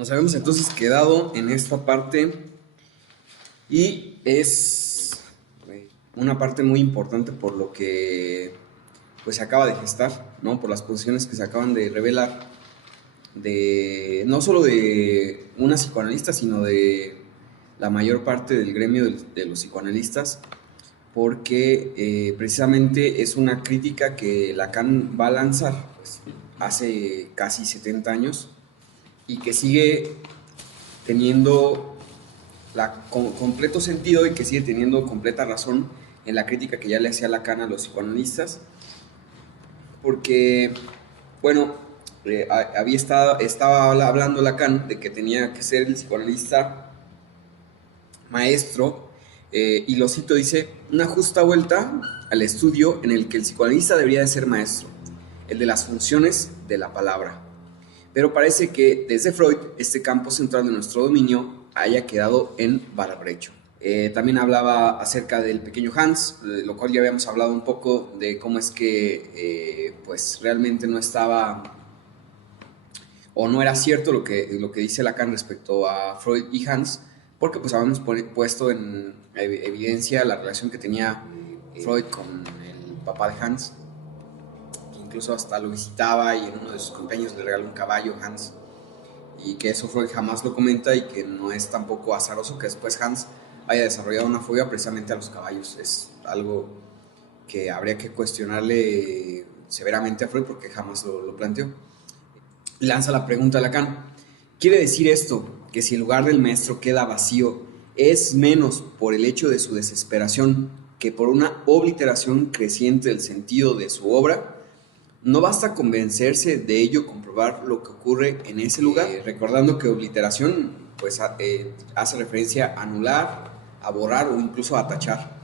Nos habíamos entonces quedado en esta parte y es una parte muy importante por lo que pues se acaba de gestar, ¿no? Por las posiciones que se acaban de revelar de no solo de una psicoanalista, sino de la mayor parte del gremio de los psicoanalistas, porque precisamente es una crítica que Lacan va a lanzar pues, hace casi 70 años y que sigue teniendo completo sentido y que sigue teniendo completa razón en la crítica que ya le hacía Lacan a los psicoanalistas, porque, bueno, estaba hablando Lacan de que tenía que ser el psicoanalista maestro, y lo cito, dice: una justa vuelta al estudio en el que el psicoanalista debería de ser maestro, el de las funciones de la palabra. Pero parece que desde Freud este campo central de nuestro dominio haya quedado en barbecho. También hablaba acerca del pequeño Hans, lo cual ya habíamos hablado un poco de cómo es que pues realmente no estaba o no era cierto lo que dice Lacan respecto a Freud y Hans, porque pues habíamos puesto en evidencia la relación que tenía Freud con el papá de Hans, que incluso hasta lo visitaba y en uno de sus cumpleaños le regaló un caballo Hans, y que eso Freud jamás lo comenta y que no es tampoco azaroso que después Hans haya desarrollado una fobia precisamente a los caballos. Es algo que habría que cuestionarle severamente a Freud porque jamás lo planteó. Lanza la pregunta a Lacan: ¿quiere decir esto que si el lugar del maestro queda vacío es menos por el hecho de su desesperación que por una obliteración creciente del sentido de su obra? No basta convencerse de ello, comprobar lo que ocurre en ese lugar, recordando que obliteración pues, hace referencia a anular, a borrar o incluso a tachar.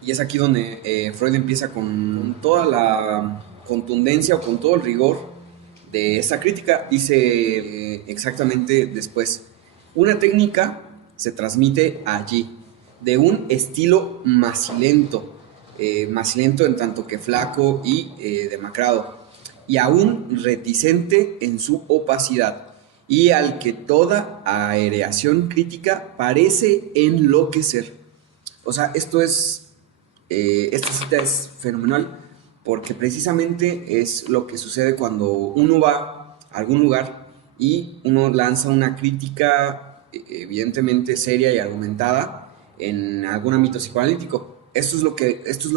Y es aquí donde Freud empieza con toda la contundencia o con todo el rigor de esta crítica. Dice exactamente después: una técnica se transmite allí, de un estilo macilento, macilento en tanto que flaco y demacrado, y aún reticente en su opacidad, y al que toda aireación crítica parece enloquecer. O sea, esta cita es fenomenal porque precisamente es lo que sucede cuando uno va a algún lugar y uno lanza una crítica evidentemente seria y argumentada en algún ámbito psicoanalítico. Esto es lo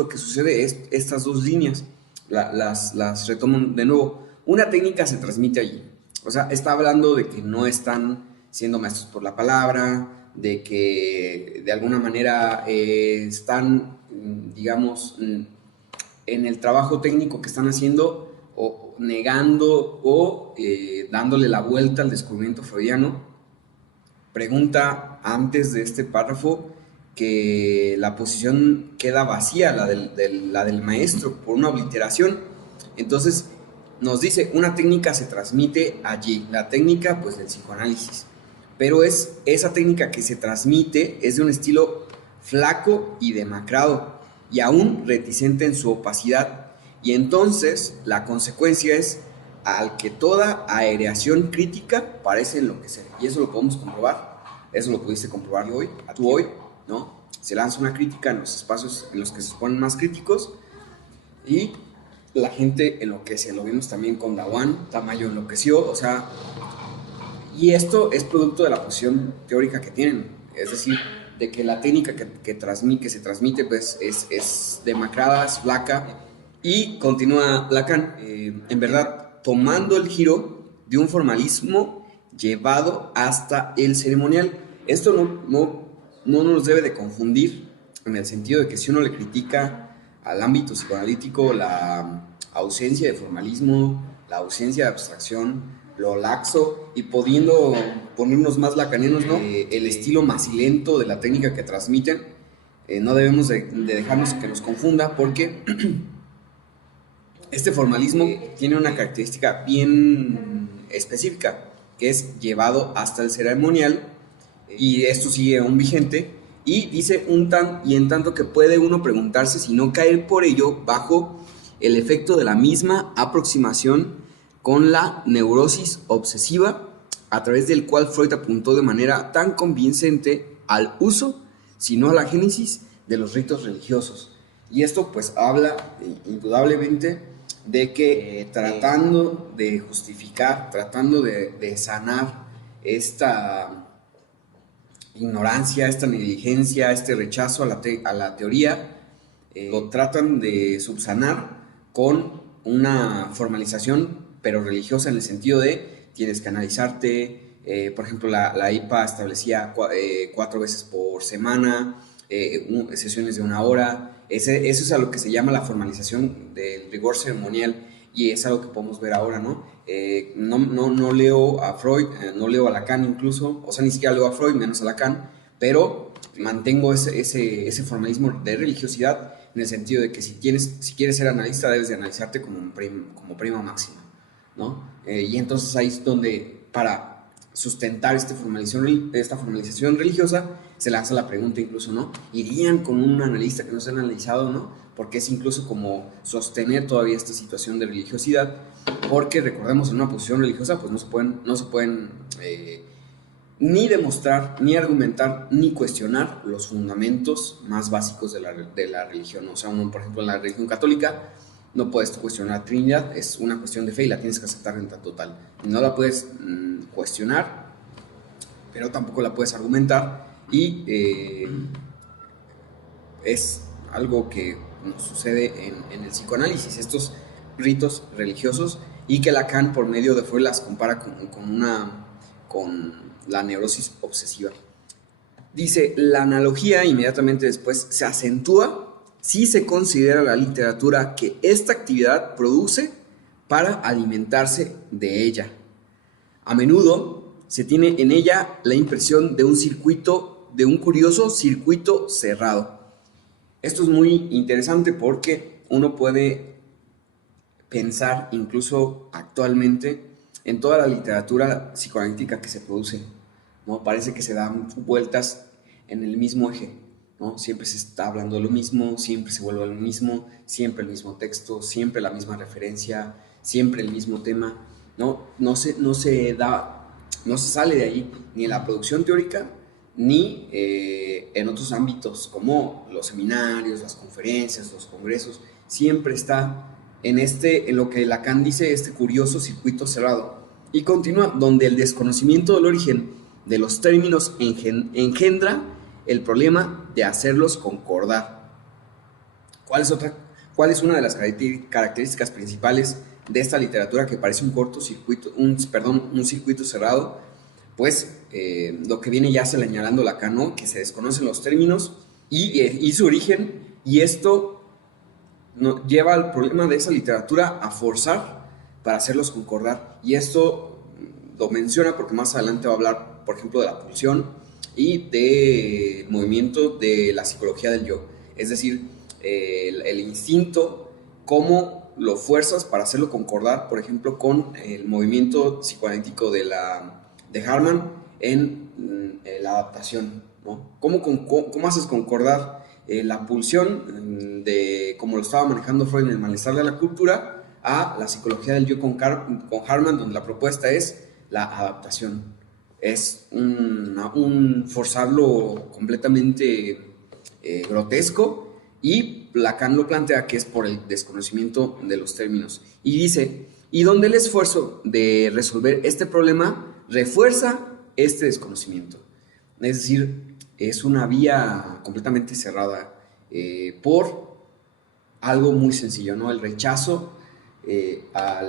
que sucede. Estas dos líneas las retomo de nuevo. Una técnica se transmite allí. O sea, está hablando de que no están siendo maestros por la palabra, de que de alguna manera están, digamos, en el trabajo técnico que están haciendo o negando o dándole la vuelta al descubrimiento freudiano. Pregunta antes de este párrafo que la posición queda vacía, la del maestro, por una obliteración. Entonces nos dice: una técnica se transmite allí, la técnica pues del psicoanálisis, pero esa técnica que se transmite es de un estilo flaco y demacrado y aún reticente en su opacidad, y entonces la consecuencia es al que toda aireación crítica parece enloquecer. Y eso lo podemos comprobar, eso lo pudiste comprobar tú hoy, ¿no? Se lanza una crítica en los espacios en los que se suponen más críticos y la gente enloquece. Lo vimos también con Dawan, Tamayo enloqueció, o sea, y esto es producto de la posición teórica que tienen, es decir, de que la técnica que se transmite pues, es demacrada, es flaca. Y continúa Lacan, en verdad, tomando el giro de un formalismo llevado hasta el ceremonial. Esto no nos debe de confundir, en el sentido de que si uno le critica al ámbito psicoanalítico la ausencia de formalismo, la ausencia de abstracción, lo laxo, y pudiendo ponernos más lacanianos, ¿no? El estilo macilento de la técnica que transmiten, no debemos de dejarnos que nos confunda, porque este formalismo tiene una característica bien específica, que es llevado hasta el ceremonial, y esto sigue aún vigente, y dice y en tanto que puede uno preguntarse si no caer por ello bajo el efecto de la misma aproximación con la neurosis obsesiva a través del cual Freud apuntó de manera tan convincente al uso, sino a la génesis de los ritos religiosos. Y esto pues habla indudablemente de que tratando de justificar, tratando de sanar esta ignorancia, esta negligencia, este rechazo a la teoría, lo tratan de subsanar con una formalización, pero religiosa, en el sentido de tienes que analizarte. Por ejemplo, la IPA establecía 4 veces por semana, sesiones de 1 hora. Eso es a lo que se llama la formalización del rigor ceremonial, y es algo que podemos ver ahora, ¿no? No leo a Freud, no leo a Lacan incluso, o sea, ni siquiera leo a Freud, menos a Lacan, pero mantengo ese formalismo de religiosidad, en el sentido de que si quieres ser analista, debes de analizarte como prima máxima, ¿no? Y entonces ahí es donde, para sustentar esta formalización religiosa, se lanza la pregunta incluso, ¿no? ¿Irían con un analista que no se ha analizado, no? Porque es incluso como sostener todavía esta situación de religiosidad, porque recordemos, en una posición religiosa pues no se pueden ni demostrar, ni argumentar, ni cuestionar los fundamentos más básicos de la religión. O sea, por ejemplo, en la religión católica no puedes cuestionar la Trinidad, es una cuestión de fe y la tienes que aceptar en tanto tal. No la puedes cuestionar, pero tampoco la puedes argumentar, y es algo que nos sucede en el psicoanálisis, estos ritos religiosos, y que Lacan, por medio de Freud, las compara con la neurosis obsesiva. Dice, la analogía inmediatamente después se acentúa si se considera la literatura que esta actividad produce para alimentarse de ella. A menudo se tiene en ella la impresión de un curioso circuito cerrado. Esto es muy interesante porque uno puede pensar incluso actualmente en toda la literatura psicoanalítica que se produce, ¿no? Parece que se dan vueltas en el mismo eje, ¿no? Siempre se está hablando de lo mismo, siempre se vuelve a lo mismo, siempre el mismo texto, siempre la misma referencia, siempre el mismo tema, ¿no? No se sale de ahí, ni en la producción teórica, ni en otros ámbitos como los seminarios, las conferencias, los congresos. Siempre está en lo que Lacan dice, este curioso circuito cerrado. Y continúa, donde el desconocimiento del origen de los términos engendra el problema de hacerlos concordar. ¿Cuál es una de las características principales de esta literatura que parece un circuito cerrado? Pues lo que viene ya señalando Lacan, ¿no? Que se desconocen los términos y su origen, y esto lleva al problema de esa literatura a forzar para hacerlos concordar. Y esto lo menciona porque más adelante va a hablar, por ejemplo, de la pulsión y del movimiento de la psicología del yo. Es decir, el instinto, cómo lo fuerzas para hacerlo concordar, por ejemplo, con el movimiento psicoanalítico de Harman en la adaptación, ¿no? ¿Cómo haces concordar la pulsión de cómo lo estaba manejando Freud en el malestar de la cultura a la psicología del yo con Harman, donde la propuesta es la adaptación? Es un forzarlo completamente grotesco, y Lacan lo plantea que es por el desconocimiento de los términos. Y dice, y donde el esfuerzo de resolver este problema refuerza este desconocimiento. Es decir, es una vía completamente cerrada por algo muy sencillo, ¿no? El rechazo a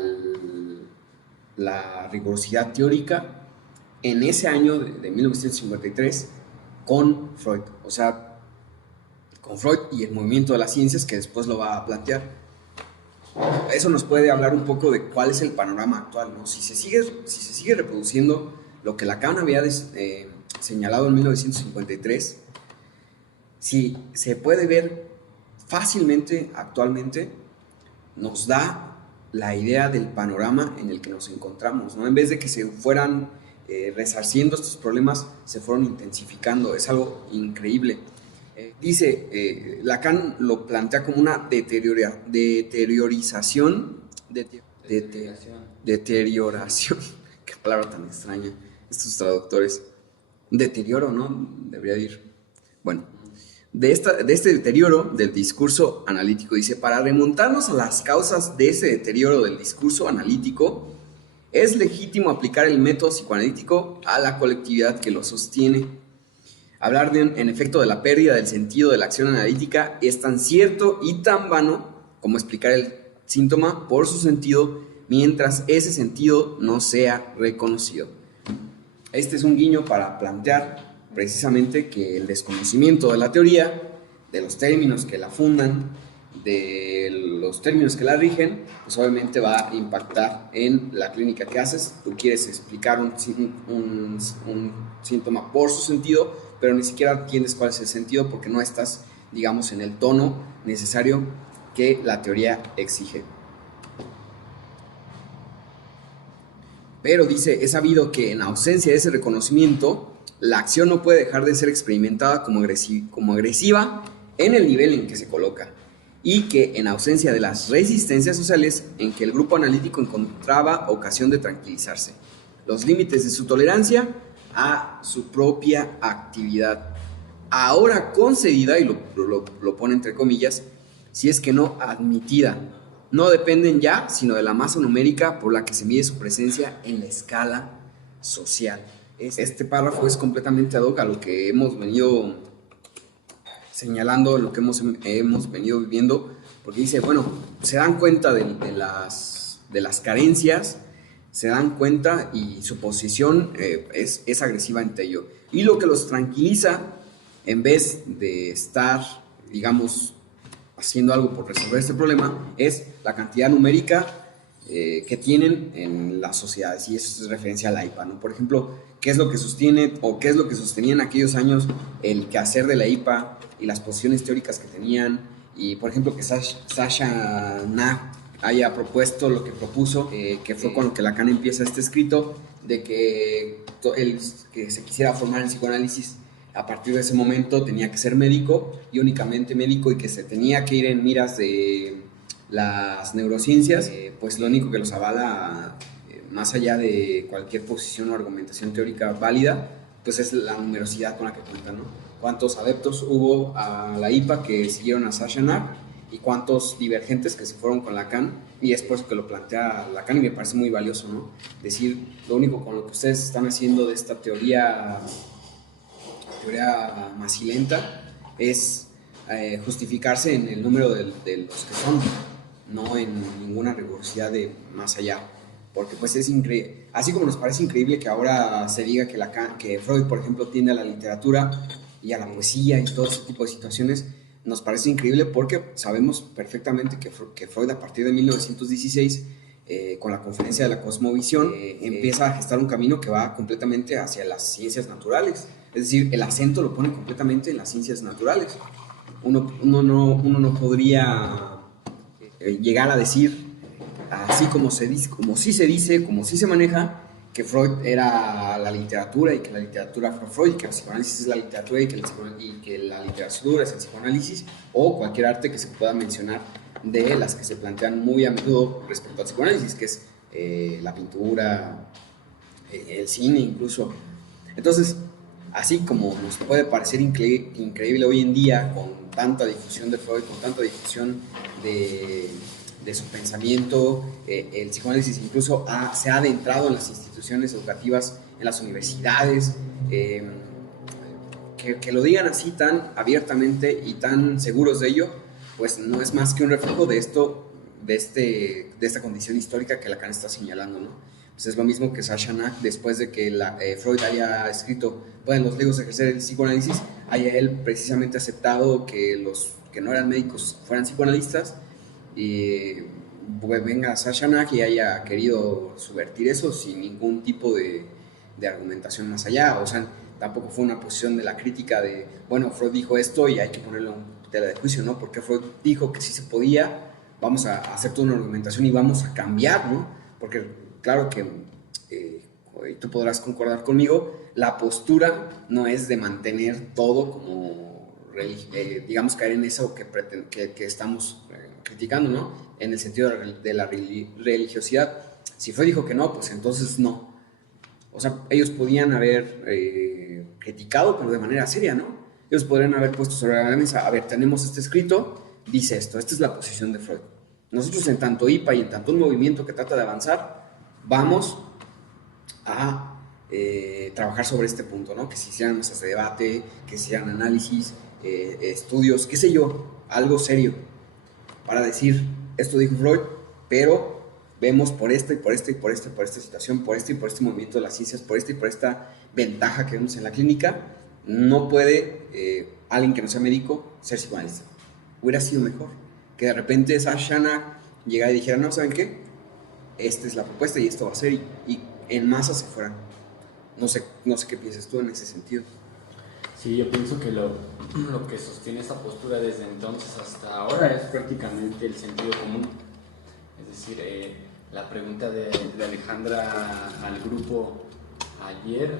la rigurosidad teórica en ese año de 1953 con Freud. O sea, con Freud y el movimiento de las ciencias, que después lo va a plantear. Eso nos puede hablar un poco de cuál es el panorama actual, ¿no? Si se sigue reproduciendo lo que Lacan había señalado en 1953, si se puede ver fácilmente actualmente, nos da la idea del panorama en el que nos encontramos, ¿no? En vez de que se fueran resarciendo estos problemas, se fueron intensificando. Es algo increíble. Dice, Lacan lo plantea como una deterioración, qué palabra tan extraña, estos traductores. Deterioro, ¿no? Debería ir. Bueno, de este deterioro del discurso analítico, dice, para remontarnos a las causas de ese deterioro del discurso analítico, es legítimo aplicar el método psicoanalítico a la colectividad que lo sostiene. Hablar en efecto de la pérdida del sentido de la acción analítica es tan cierto y tan vano como explicar el síntoma por su sentido mientras ese sentido no sea reconocido. Este es un guiño para plantear precisamente que el desconocimiento de la teoría, de los términos que la fundan, de los términos que la rigen, pues obviamente va a impactar en la clínica que haces. Tú quieres explicar un síntoma por su sentido, pero ni siquiera entiendes cuál es el sentido porque no estás, digamos, en el tono necesario que la teoría exige. Pero dice, es sabido que en ausencia de ese reconocimiento, la acción no puede dejar de ser experimentada como agresiva en el nivel en que se coloca, y que en ausencia de las resistencias sociales en que el grupo analítico encontraba ocasión de tranquilizarse, los límites de su tolerancia a su propia actividad, ahora concedida, y lo pone entre comillas, si es que no admitida, no dependen ya sino de la masa numérica por la que se mide su presencia en la escala social. Este párrafo es completamente ad hoc a lo que hemos venido señalando, lo que hemos venido viviendo, porque dice, bueno, se dan cuenta de las carencias, se dan cuenta y su posición es agresiva ante ello. Y lo que los tranquiliza, en vez de estar, digamos, haciendo algo por resolver este problema, es la cantidad numérica que tienen en las sociedades, y eso es referencia a la IPA, ¿no? Por ejemplo, ¿qué es lo que sostiene o qué es lo que sostenía en aquellos años el quehacer de la IPA y las posiciones teóricas que tenían? Y, por ejemplo, que Sasha Nah haya propuesto lo que propuso, que fue con lo que Lacan empieza este escrito, de que que se quisiera formar en psicoanálisis a partir de ese momento tenía que ser médico y únicamente médico, y que se tenía que ir en miras de las neurociencias, pues lo único que los avala, más allá de cualquier posición o argumentación teórica válida, pues es la numerosidad con la que cuentan, ¿no? ¿Cuántos adeptos hubo a la IPA que siguieron a Sasha Nah y cuántos divergentes que se fueron con Lacan? Y es por eso que lo plantea Lacan, y me parece muy valioso, ¿no? Decir, lo único con lo que ustedes están haciendo de esta teoría macilenta es justificarse en el número de los que son, no en ninguna rigurosidad de más allá, porque pues es increíble, así como nos parece increíble que ahora se diga que Freud, por ejemplo, tiende a la literatura y a la poesía y todo ese tipo de situaciones, nos parece increíble porque sabemos perfectamente que Freud, a partir de 1916, con la conferencia de la cosmovisión, empieza a gestar un camino que va completamente hacia las ciencias naturales. Es decir, el acento lo pone completamente en las ciencias naturales. Uno no podría llegar a decir, así como se dice, como sí se dice, como sí se maneja, que Freud era la literatura y que la literatura fue Freud, y que el psicoanálisis es la literatura y que la literatura es el psicoanálisis, o cualquier arte que se pueda mencionar de las que se plantean muy a menudo respecto al psicoanálisis, que es la pintura, el cine incluso. Entonces, así como nos puede parecer increíble hoy en día, con tanta difusión de Freud, con tanta difusión de su pensamiento, el psicoanálisis incluso se ha adentrado en las instituciones educativas, en las universidades, que lo digan así tan abiertamente y tan seguros de ello, pues no es más que un reflejo de esto, de esta condición histórica que Lacan está señalando, ¿no? Pues es lo mismo que Sasha Nah, después de que Freud haya escrito Pueden los griegos ejercer el psicoanálisis, haya él precisamente aceptado que los que no eran médicos fueran psicoanalistas, y venga Sasha Nah y haya querido subvertir eso sin ningún tipo de argumentación más allá. O sea, tampoco fue una posición de la crítica de, bueno, Freud dijo esto y hay que ponerlo en tela de juicio, ¿no? Porque Freud dijo que sí se podía, vamos a hacer toda una argumentación y vamos a cambiar, ¿no? Porque claro que tú podrás concordar conmigo, la postura no es de mantener todo como, digamos, caer en eso que estamos criticando, ¿no? En el sentido de la religiosidad. Si Freud dijo que no, pues entonces no. O sea, ellos podían haber criticado, pero de manera seria, ¿no? Ellos podrían haber puesto sobre la mesa, a ver, tenemos este escrito, dice esto, esta es la posición de Freud. Nosotros en tanto IPA y en tanto un movimiento que trata de avanzar, vamos a trabajar sobre este punto, ¿no? Que se hicieran mesas de debate, que se hicieran análisis, estudios, qué sé yo, algo serio, para decir, esto dijo Freud, pero vemos por esta y por esta y por esta y por esta situación, por este y por este movimiento de las ciencias, por esta y por esta ventaja que vemos en la clínica, no puede alguien que no sea médico ser psicoanalista. Hubiera sido mejor que de repente esa Shana llegara y dijera, no, ¿saben qué? Esta es la propuesta y esto va a ser, y en masa se fueran. No sé qué piensas tú en ese sentido. Sí, yo pienso que lo que sostiene esa postura desde entonces hasta ahora es prácticamente el sentido común. Es decir, la pregunta de Alejandra al grupo ayer,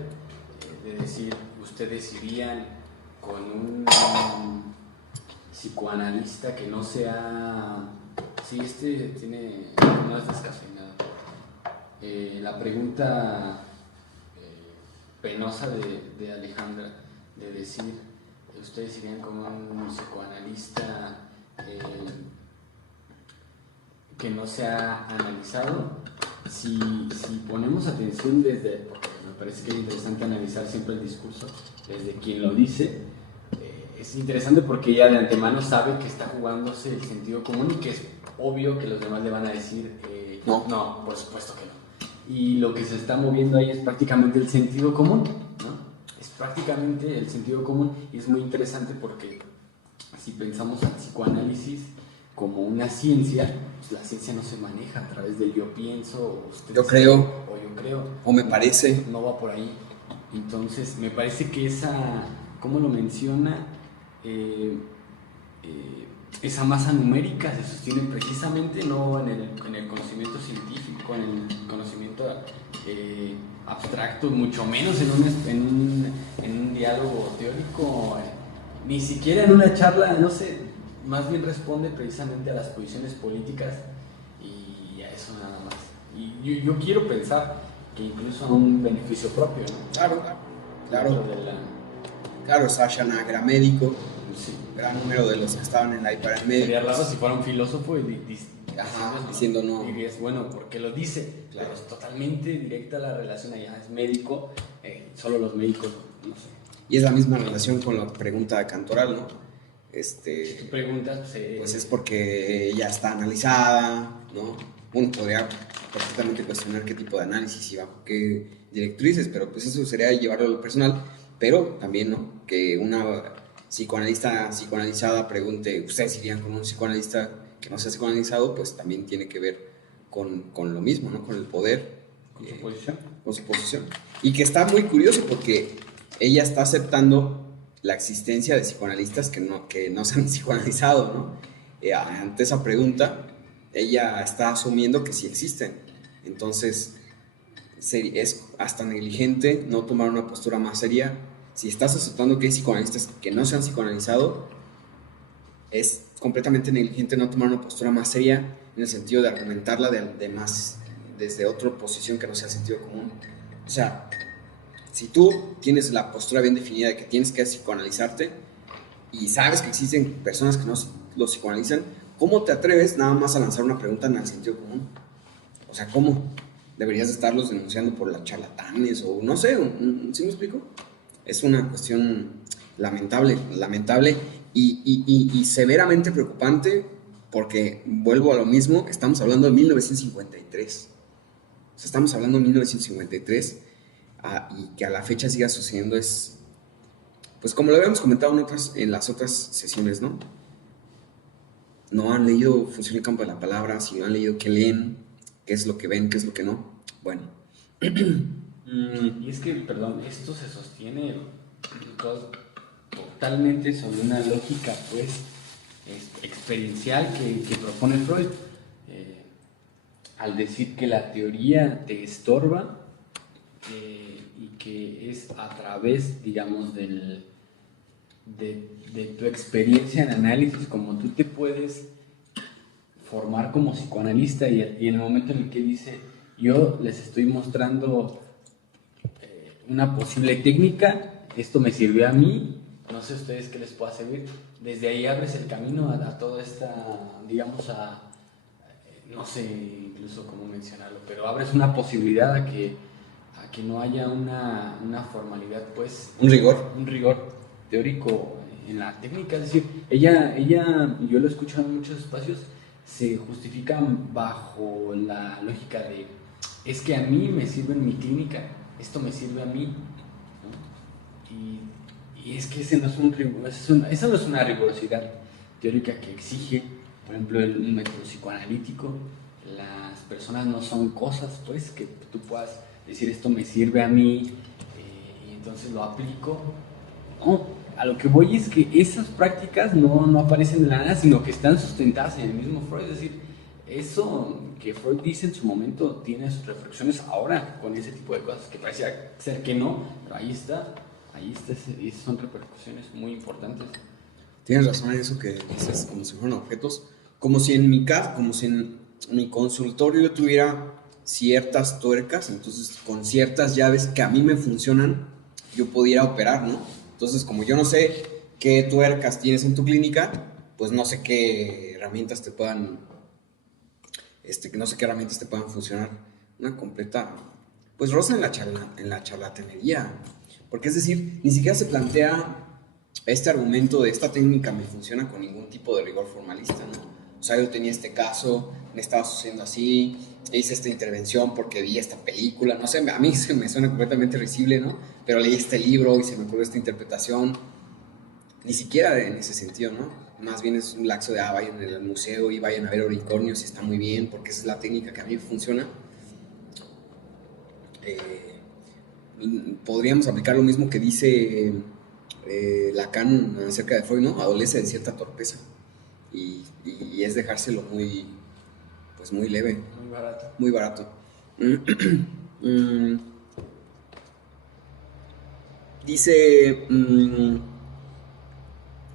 de decir, ¿ustedes irían con un psicoanalista que no sea... Sí, no es descafeinado. La pregunta penosa de Alejandra, de decir, ¿ustedes irían con un psicoanalista que no se ha analizado? Si ponemos atención desde, porque me parece que es interesante analizar siempre el discurso desde quien lo dice, es interesante porque ella de antemano sabe que está jugándose el sentido común y que es obvio que los demás le van a decir no, por supuesto que no. Y lo que se está moviendo ahí es prácticamente el sentido común, ¿no? Es prácticamente el sentido común, y es muy interesante porque si pensamos al psicoanálisis como una ciencia, pues la ciencia no se maneja a través del yo pienso, yo creo, o yo creo, o me parece. No va por ahí. Entonces, me parece que esa, ¿cómo lo menciona? Esa masa numérica se sostiene precisamente no en el conocimiento científico, en el conocimiento abstracto, mucho menos en un diálogo teórico, ni siquiera en una charla, no sé, más bien responde precisamente a las posiciones políticas y a eso nada más. Y yo quiero pensar que incluso a un beneficio propio, ¿no? Claro. Claro, Sasha Nag era médico, sí. Gran número de los que estaban en la IPA eran médicos. Sería raro si fuera un filósofo diciendo no. Dirías, bueno, ¿por qué lo dice? Claro. Pero es totalmente directa la relación allá, es médico, solo los médicos, no sé. Y es la misma relación con la pregunta de Cantoral, ¿no? Si tú preguntas, pues es porque ya está analizada, ¿no? Uno podría perfectamente cuestionar qué tipo de análisis y bajo qué directrices, pero pues eso sería llevarlo a lo personal. Pero también, ¿no? Que una psicoanalizada pregunte, ¿ustedes irían con un psicoanalista que no sea psicoanalizado? Pues también tiene que ver con lo mismo, ¿no? Con el poder. Con su posición. Con su posición. Y que está muy curioso porque ella está aceptando la existencia de psicoanalistas que no se han psicoanalizado, ¿no? Ante esa pregunta, ella está asumiendo que sí existen. Entonces, es hasta negligente no tomar una postura más seria. Si estás aceptando que hay psicoanalistas que no se han psicoanalizado, es completamente negligente no tomar una postura más seria en el sentido de argumentarla desde otra posición que no sea el sentido común. O sea, si tú tienes la postura bien definida de que tienes que psicoanalizarte y sabes que existen personas que no lo psicoanalizan, ¿cómo te atreves nada más a lanzar una pregunta en el sentido común? O sea, ¿cómo? Deberías estarlos denunciando por las charlatanes o no sé, ¿sí me explico? Es una cuestión lamentable y severamente preocupante porque, vuelvo a lo mismo, estamos hablando de 1953. O sea, estamos hablando de 1953 y que a la fecha siga sucediendo es, pues como lo habíamos comentado en las otras sesiones, ¿no? No han leído Función y Campo de la Palabra, si no han leído qué leen, qué es lo que ven, qué es lo que no. Bueno. Y es que, perdón, esto se sostiene totalmente sobre una lógica, pues, experiencial que propone Freud. Al decir que la teoría te estorba y que es a través, digamos, de tu experiencia en análisis como tú te puedes formar como psicoanalista y en el momento en el que dice yo les estoy mostrando una posible técnica, esto me sirvió a mí, no sé ustedes qué les pueda servir. Desde ahí abres el camino a toda esta, digamos, no sé incluso cómo mencionarlo, pero abres una posibilidad a que no haya una formalidad, pues. Un rigor. Un rigor teórico en la técnica. Es decir, ella, yo lo he escuchado en muchos espacios, se justifican bajo la lógica de, es que a mí me sirve en mi clínica, esto me sirve a mí, ¿no? Y es que ese no es esa no es una rigurosidad teórica que exige, por ejemplo, un método psicoanalítico. Las personas no son cosas, pues, que tú puedas decir esto me sirve a mí y entonces lo aplico. No, a lo que voy es que esas prácticas no aparecen de la nada, sino que están sustentadas en el mismo Freud. Es decir, eso que Freud dice en su momento tiene sus reflexiones ahora con ese tipo de cosas que parecía ser que no, pero ahí está, y son repercusiones muy importantes. Tienes razón en eso que dices, como si fueran objetos, como si en mi casa, como si en mi consultorio yo tuviera ciertas tuercas, entonces con ciertas llaves que a mí me funcionan, yo pudiera operar, ¿no? Entonces, como yo no sé qué tuercas tienes en tu clínica, pues no sé qué herramientas te puedan, no sé qué herramientas te puedan funcionar. Una completa, pues rosa en la charlatanería, porque es decir, ni siquiera se plantea este argumento de esta técnica me funciona con ningún tipo de rigor formalista, ¿no? O sea, yo tenía este caso, me estaba sucediendo así, hice esta intervención porque vi esta película, no sé, a mí se me suena completamente risible, ¿no? Pero leí este libro y se me ocurrió esta interpretación, ni siquiera en ese sentido, ¿no? Más bien es un laxo de, vayan al museo y vayan a ver oricornios y está muy bien, porque esa es la técnica que a mí funciona. Podríamos aplicar lo mismo que dice Lacan acerca de Freud, ¿no? Adolece de cierta torpeza y es dejárselo muy, pues muy leve. Muy barato. Muy barato. Dice,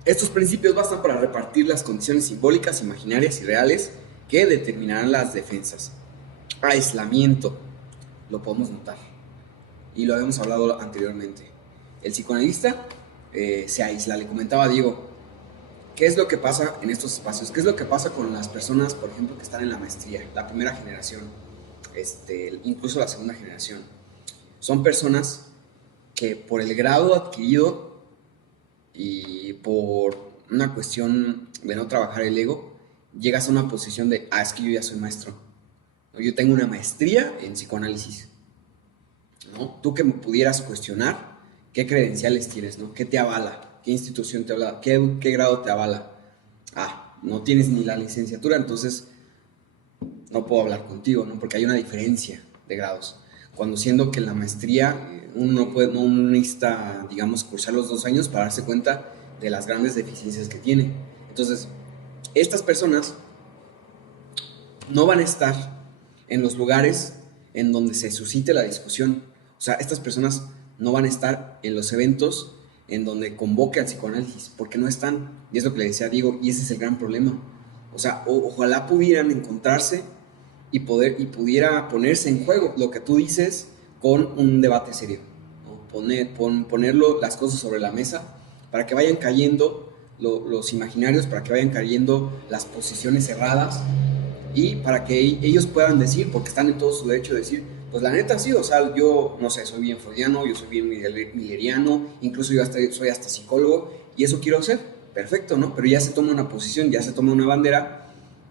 estos principios bastan para repartir las condiciones simbólicas, imaginarias y reales que determinarán las defensas. Aislamiento, lo podemos notar. Y lo habíamos hablado anteriormente. El psicoanalista se aísla. Le comentaba a Diego, ¿qué es lo que pasa en estos espacios? ¿Qué es lo que pasa con las personas, por ejemplo, que están en la maestría, la primera generación, incluso la segunda generación? Son personas que por el grado adquirido y por una cuestión de no trabajar el ego, llegas a una posición de, es que yo ya soy maestro. Yo tengo una maestría en psicoanálisis, ¿no? Tú que me pudieras cuestionar qué credenciales tienes, ¿no? ¿Qué te avala? ¿Qué institución te avala? ¿Qué grado te avala? No tienes ni la licenciatura, entonces no puedo hablar contigo, ¿no? Porque hay una diferencia de grados. Cuando siendo que en la maestría uno no necesita, digamos, cursar los 2 años para darse cuenta de las grandes deficiencias que tiene. Entonces, estas personas no van a estar en los lugares en donde se suscite la discusión. O sea, estas personas no van a estar en los eventos en donde convoque al psicoanálisis, porque no están. Y es lo que le decía a Diego, y ese es el gran problema. O sea, ojalá pudieran encontrarse y pudiera ponerse en juego lo que tú dices con un debate serio, ¿no? Ponerlo las cosas sobre la mesa para que vayan cayendo los imaginarios, para que vayan cayendo las posiciones erradas y para que ellos puedan decir, porque están en todo su derecho de decir, pues la neta sí, o sea, yo no sé, soy bien freudiano, yo soy bien milleriano, incluso yo soy hasta psicólogo y eso quiero hacer, perfecto, ¿no? Pero ya se toma una posición, ya se toma una bandera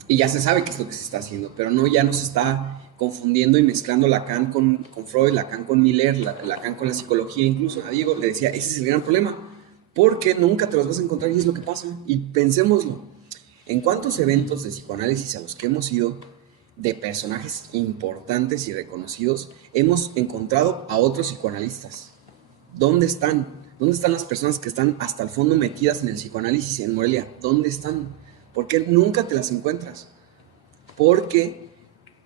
y ya se sabe qué es lo que se está haciendo, pero no, ya no se está confundiendo y mezclando Lacan con Freud, Lacan con Miller, Lacan con la psicología. Incluso a Diego le decía, ese es el gran problema, porque nunca te los vas a encontrar y es lo que pasa. Y pensémoslo, ¿en cuántos eventos de psicoanálisis a los que hemos ido, de personajes importantes y reconocidos, hemos encontrado a otros psicoanalistas? ¿Dónde están? ¿Dónde están las personas que están hasta el fondo metidas en el psicoanálisis en Morelia? ¿Dónde están? ¿Por qué nunca te las encuentras? Porque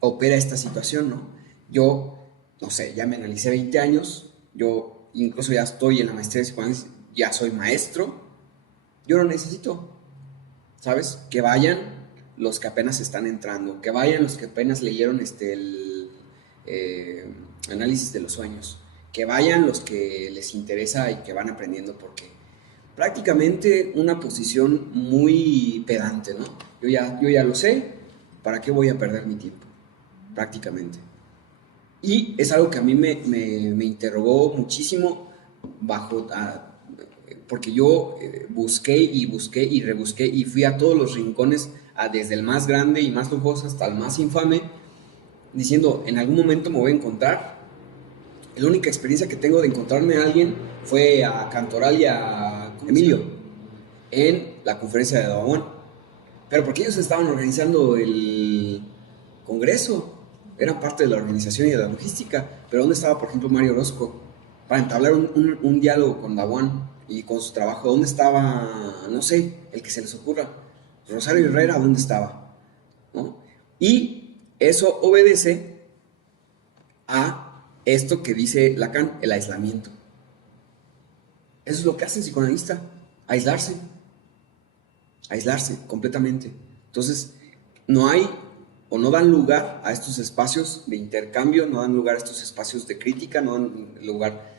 opera esta situación, ¿no? Yo, no sé, ya me analicé 20 años, yo incluso ya estoy en la maestría de psicoanálisis, ya soy maestro, yo no necesito, ¿sabes? Que vayan los que apenas están entrando, que vayan los que apenas leyeron el análisis de los sueños, que vayan los que les interesa y que van aprendiendo, porque prácticamente una posición muy pedante, ¿no? Yo ya lo sé, ¿para qué voy a perder mi tiempo? Prácticamente. Y es algo que a mí me interrogó muchísimo porque yo busqué y busqué y rebusqué y fui a todos los rincones, desde el más grande y más lujoso hasta el más infame, diciendo, en algún momento me voy a encontrar. La única experiencia que tengo de encontrarme a alguien fue a Cantoral y a Emilio en la conferencia de Davaón. Pero porque ellos estaban organizando el congreso, eran parte de la organización y de la logística. Pero ¿dónde estaba, por ejemplo, Mario Orozco? Para entablar un diálogo con Davaón y con su trabajo. ¿Dónde estaba, no sé, el que se les ocurra? Rosario Herrera, ¿dónde estaba? ¿No? Y eso obedece a esto que dice Lacan, el aislamiento. Eso es lo que hace el psicoanalista, aislarse completamente. Entonces, no hay o no dan lugar a estos espacios de intercambio, no dan lugar a estos espacios de crítica, no dan lugar,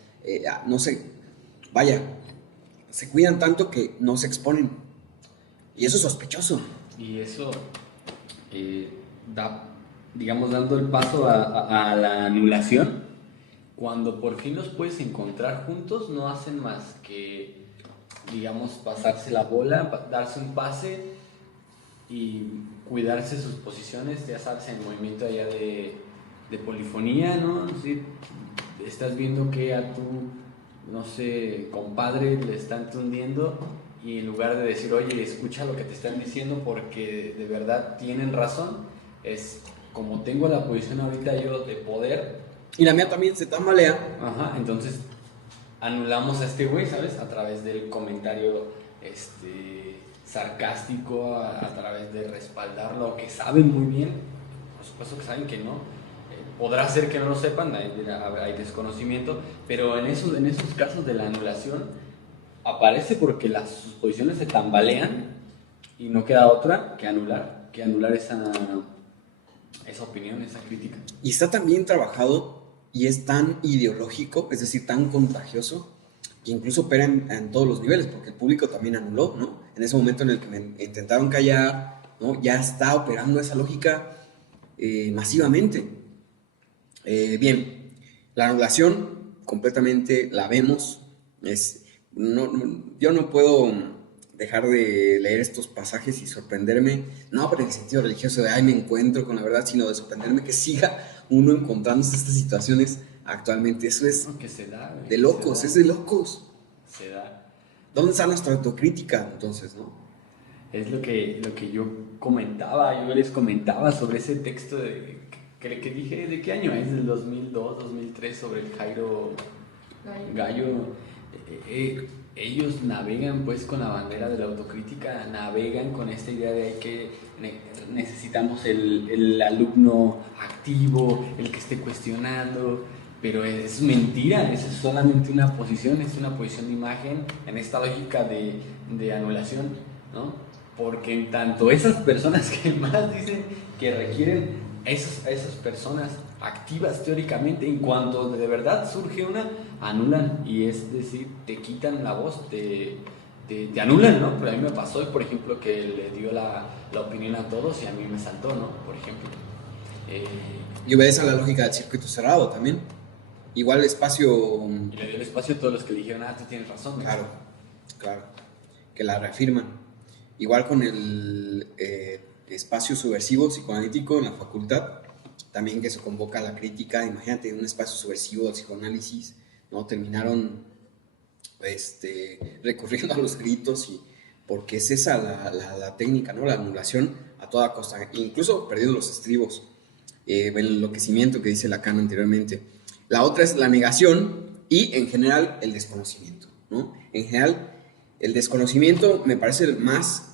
no sé, vaya, se cuidan tanto que no se exponen. Y eso es sospechoso. Y eso da, digamos, dando el paso a la anulación. Cuando por fin los puedes encontrar juntos, no hacen más que, digamos, pasarse la bola, darse un pase y cuidarse sus posiciones, ya sabes, en el movimiento allá de polifonía, ¿no? Sí, estás viendo que a tu, no sé, compadre le están tundiendo y en lugar de decir, oye, escucha lo que te están diciendo porque de verdad tienen razón, es como tengo la posición ahorita yo de poder. Y la mía también se tambalea. Ajá, entonces anulamos a este güey, ¿sabes? A través del comentario sarcástico, a través de respaldarlo, que saben muy bien, por supuesto que saben que no. Podrá ser que no lo sepan, hay desconocimiento, pero en esos casos de la anulación aparece porque sus posiciones se tambalean y no queda otra que anular esa opinión, esa crítica. Y está tan bien trabajado y es tan ideológico, es decir, tan contagioso, que incluso opera en todos los niveles, porque el público también anuló, ¿no? En ese momento en el que me intentaron callar, ¿no? Ya está operando esa lógica masivamente. Bien, la anulación completamente la vemos. Yo no puedo dejar de leer estos pasajes y sorprenderme, no por el sentido religioso de ay me encuentro con la verdad, sino de sorprenderme que siga uno encontrándose estas situaciones actualmente. Eso es que se da, de locos, es de locos. Se da. ¿Dónde está nuestra autocrítica entonces, no? Es lo que yo comentaba, yo les comentaba sobre ese texto que dije, ¿de qué año es? Del 2002, 2003, sobre el Jairo Gallo. Ellos navegan pues con la bandera de la autocrítica, navegan con esta idea de que necesitamos el alumno activo, el que esté cuestionando, pero es mentira, es solamente una posición, es una posición de imagen en esta lógica de anulación, ¿no? Porque en tanto esas personas que más dicen que requieren esas personas activas teóricamente, en cuanto de verdad surge una, anulan, y es decir, te quitan la voz, te anulan, ¿no? Pero a mí me pasó, por ejemplo, que le dio la opinión a todos y a mí me saltó, ¿no? Por ejemplo. Y obedece a la lógica del circuito cerrado también. Igual el espacio... Y le dio el espacio a todos los que le dijeron, tú tienes razón, ¿no? Claro, que la reafirman. Igual con el espacio subversivo psicoanalítico en la facultad, también que se convoca a la crítica. Imagínate un espacio subversivo del psicoanálisis, ¿no? Terminaron recurriendo a los gritos, y porque es esa la técnica, ¿no? La anulación a toda costa, incluso perdiendo los estribos, el enloquecimiento que dice Lacan anteriormente. La otra es la negación y en general el desconocimiento, ¿no? En general el desconocimiento me parece más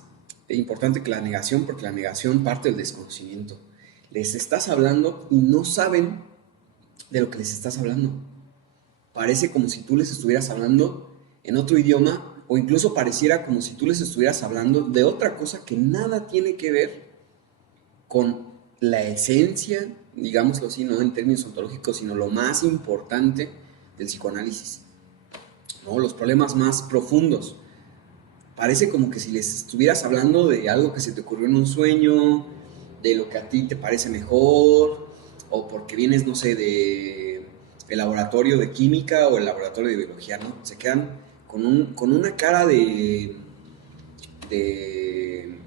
importante que la negación, porque la negación parte del desconocimiento. Les estás hablando y no saben de lo que les estás hablando. Parece como si tú les estuvieras hablando en otro idioma, o incluso pareciera como si tú les estuvieras hablando de otra cosa que nada tiene que ver con la esencia, digámoslo así, no en términos ontológicos, sino lo más importante del psicoanálisis, ¿no? Los problemas más profundos. Parece como que si les estuvieras hablando de algo que se te ocurrió en un sueño, de lo que a ti te parece mejor, o porque vienes, no sé, de el laboratorio de química o el laboratorio de biología, ¿no? Se quedan con una cara de, de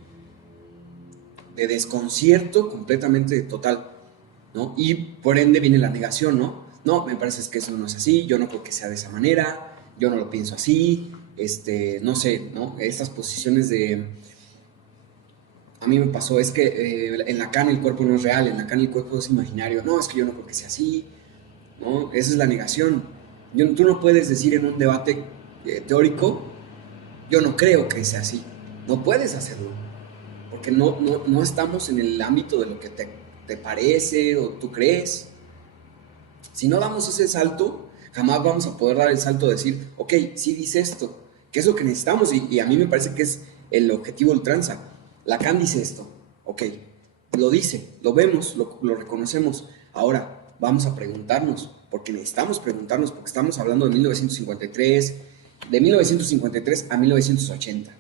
desconcierto completamente total, ¿no? Y por ende viene la negación, ¿no? No, me parece que eso no es así, yo no creo que sea de esa manera, yo no lo pienso así, no sé, ¿no? Estas posiciones de... A mí me pasó, es que en Lacan el cuerpo no es real, en Lacan el cuerpo es imaginario, no, es que yo no creo que sea así, ¿no? Esa es la negación. Tú no puedes decir en un debate teórico, yo no creo que sea así, no puedes hacerlo, porque no estamos en el ámbito de lo que te parece o tú crees. Si no damos ese salto, jamás vamos a poder dar el salto de decir, ok, sí dice esto, que es lo que necesitamos, y a mí me parece que es el objetivo ultranza. Lacan dice esto, ok, lo dice, lo vemos, lo reconocemos. Ahora, vamos a preguntarnos, porque necesitamos preguntarnos, porque estamos hablando de 1953, de 1953 a 1980,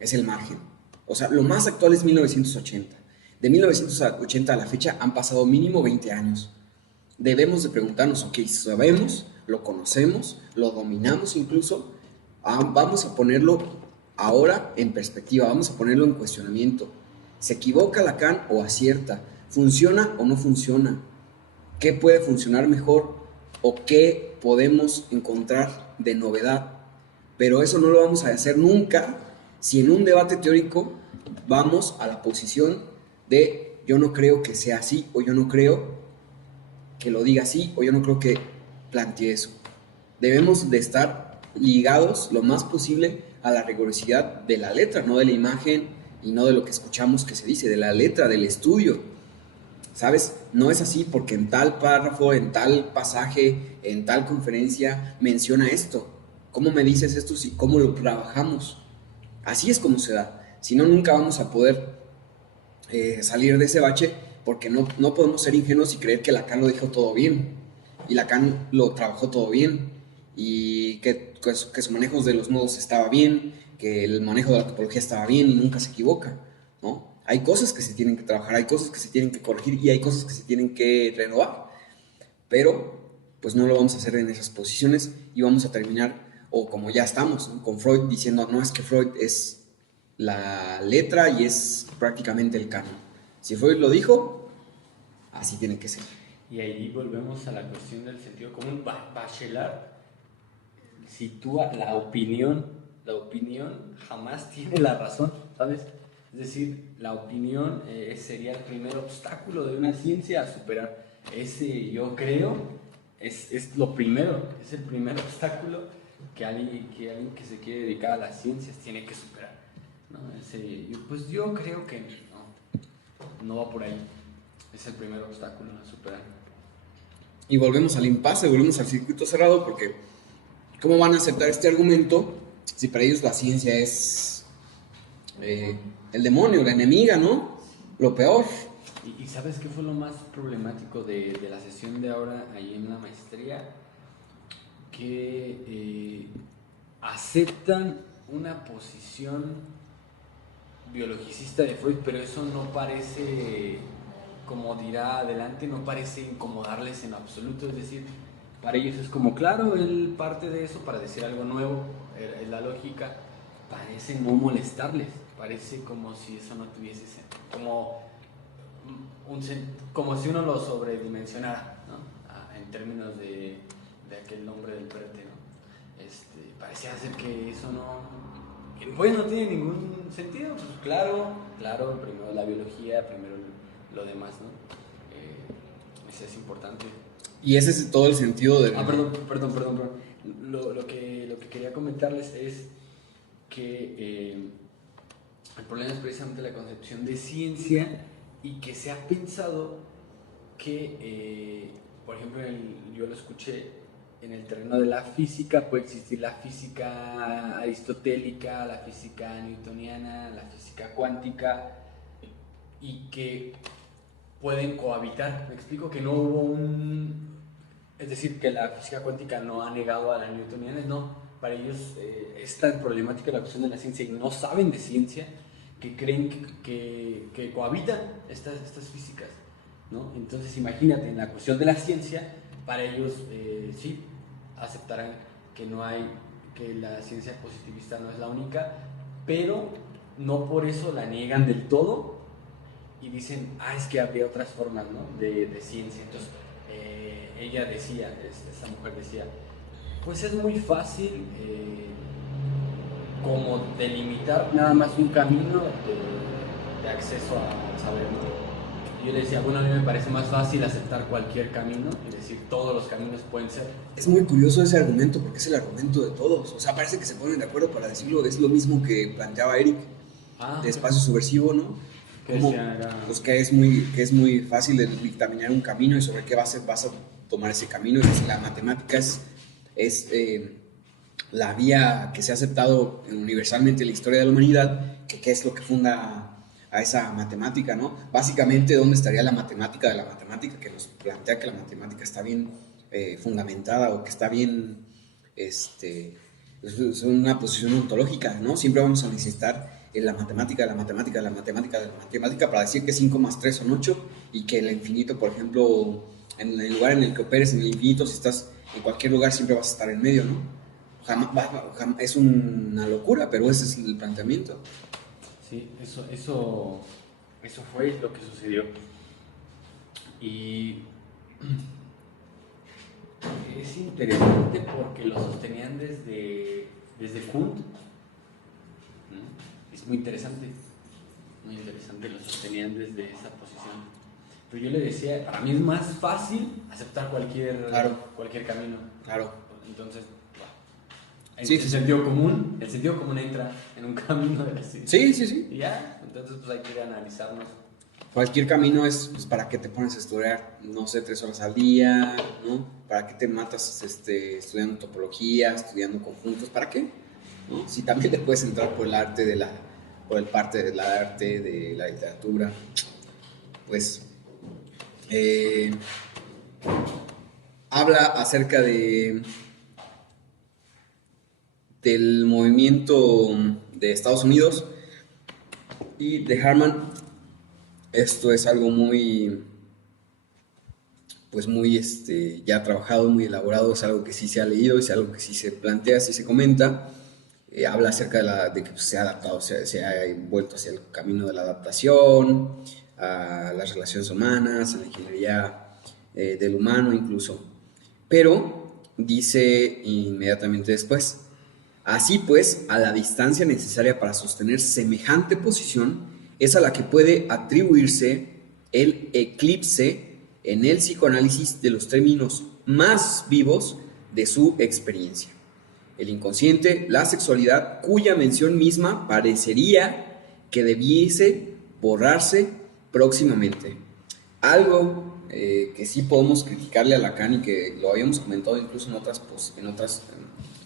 es el margen. O sea, lo más actual es 1980. De 1980 a la fecha han pasado mínimo 20 años. Debemos de preguntarnos, ok, sabemos, lo conocemos, lo dominamos incluso, vamos a ponerlo ahora en perspectiva, vamos a ponerlo en cuestionamiento. ¿Se equivoca Lacan o acierta? ¿Funciona o no funciona? ¿Qué puede funcionar mejor o qué podemos encontrar de novedad? Pero eso no lo vamos a hacer nunca si en un debate teórico vamos a la posición de yo no creo que sea así o yo no creo que lo diga así o yo no creo que plantee eso. Debemos de estar ligados lo más posible a la rigurosidad de la letra, no de la imagen y no de lo que escuchamos que se dice, de la letra, del estudio. ¿Sabes? No es así porque en tal párrafo, en tal pasaje, en tal conferencia menciona esto. ¿Cómo me dices esto? ¿Cómo lo trabajamos? Así es como se da. Si no, nunca vamos a poder salir de ese bache porque no podemos ser ingenuos y creer que Lacan lo dijo todo bien y Lacan lo trabajó todo bien y que su manejo de los modos estaba bien, que el manejo de la topología estaba bien y nunca se equivoca, ¿no? Hay cosas que se tienen que trabajar, hay cosas que se tienen que corregir y hay cosas que se tienen que renovar, pero pues no lo vamos a hacer en esas posiciones y vamos a terminar, o como ya estamos, ¿no? Con Freud diciendo, no, es que Freud es la letra y es prácticamente el canon. Si Freud lo dijo, así tiene que ser. Y ahí volvemos a la cuestión del sentido común. Bachelard sitúa la opinión jamás tiene la razón, ¿sabes? Es decir, la opinión sería el primer obstáculo de una ciencia a superar. Ese yo creo es lo primero, es el primer obstáculo que alguien que se quiere dedicar a las ciencias tiene que superar, ¿no? Pues yo creo que no va por ahí. Es el primer obstáculo a superar. Y volvemos al impasse, volvemos al circuito cerrado, porque ¿cómo van a aceptar este argumento si para ellos la ciencia es el demonio, la enemiga, ¿no? Lo peor. ¿Y sabes qué fue lo más problemático de la sesión de ahora ahí en la maestría? Que aceptan una posición biologicista de Freud, pero eso no parece, como dirá adelante, no parece incomodarles en absoluto. Es decir, para ellos es como, claro, él parte de eso para decir algo nuevo, es la lógica, parece no molestarles, parece como si eso no tuviese como si uno lo sobredimensionara, ¿no? En términos de aquel nombre del prete, ¿no? Parecía ser que eso no tiene ningún sentido. Pues claro, primero la biología, primero lo demás, ¿no? Eso es importante. Y ese es todo el sentido de... Perdón. Lo que quería comentarles es que el problema es precisamente la concepción de ciencia y que se ha pensado que, por ejemplo, yo lo escuché, en el terreno de la física puede existir la física aristotélica, la física newtoniana, la física cuántica, y que pueden cohabitar. Me explico, que no hubo Es decir, que la física cuántica no ha negado a las newtonianas, no. Para ellos es tan problemática la cuestión de la ciencia y no saben de ciencia que creen que cohabitan estas físicas, ¿no? Entonces imagínate, en la cuestión de la ciencia, para ellos sí, aceptarán que no hay, que la ciencia positivista no es la única, pero no por eso la niegan del todo y dicen, es que habría otras formas, ¿no? de ciencia. Entonces, ella decía, esta mujer decía, pues es muy fácil como delimitar nada más un camino de acceso al saber, ¿no? Yo le decía, bueno, a mí me parece más fácil aceptar cualquier camino y decir todos los caminos pueden ser. Es muy curioso ese argumento porque es el argumento de todos. O sea, parece que se ponen de acuerdo para decirlo. Es lo mismo que planteaba Eric de espacio subversivo, ¿no? Como, pues que es muy fácil de dictaminar un camino y sobre qué vas a tomar ese camino. Y la matemática es la vía que se ha aceptado universalmente en la historia de la humanidad, que es lo que funda a esa matemática, ¿no? Básicamente, ¿dónde estaría la matemática de la matemática que nos plantea que la matemática está bien fundamentada o que está bien, es una posición ontológica, ¿no? Siempre vamos a necesitar la matemática de la matemática de la matemática de la matemática para decir que 5 más 3 son 8 y que el infinito, por ejemplo, en el lugar en el que operes en el infinito, si estás en cualquier lugar siempre vas a estar en medio, ¿no? Es una locura, pero ese es el planteamiento. Sí, eso fue lo que sucedió. Y es interesante porque lo sostenían desde Kuhn. Es muy interesante, lo sostenían desde esa posición. Pero yo le decía, para mí es más fácil aceptar cualquier camino. Claro. Entonces, el sentido común entra en un camino de la ciencia. Sí. Y ya, entonces pues hay que analizarnos. Cualquier camino es pues, para qué te pones a estudiar, no sé, 3 horas al día, ¿no? ¿Para qué te matas estudiando topología, estudiando conjuntos? ¿Para qué? ¿No? Si también te puedes entrar por el arte por el parte del arte, de la literatura, pues habla acerca del movimiento de Estados Unidos y de Harman. Esto es algo muy ya trabajado, muy elaborado, es algo que sí se ha leído, es algo que sí se plantea, sí se comenta. Habla acerca de que pues, se ha adaptado, se ha vuelto hacia el camino de la adaptación, a las relaciones humanas, a la ingeniería del humano incluso. Pero dice inmediatamente después, así pues, a la distancia necesaria para sostener semejante posición es a la que puede atribuirse el eclipse en el psicoanálisis de los términos más vivos de su experiencia. El inconsciente, la sexualidad, cuya mención misma parecería que debiese borrarse próximamente. Algo que sí podemos criticarle a Lacan y que lo habíamos comentado incluso en otras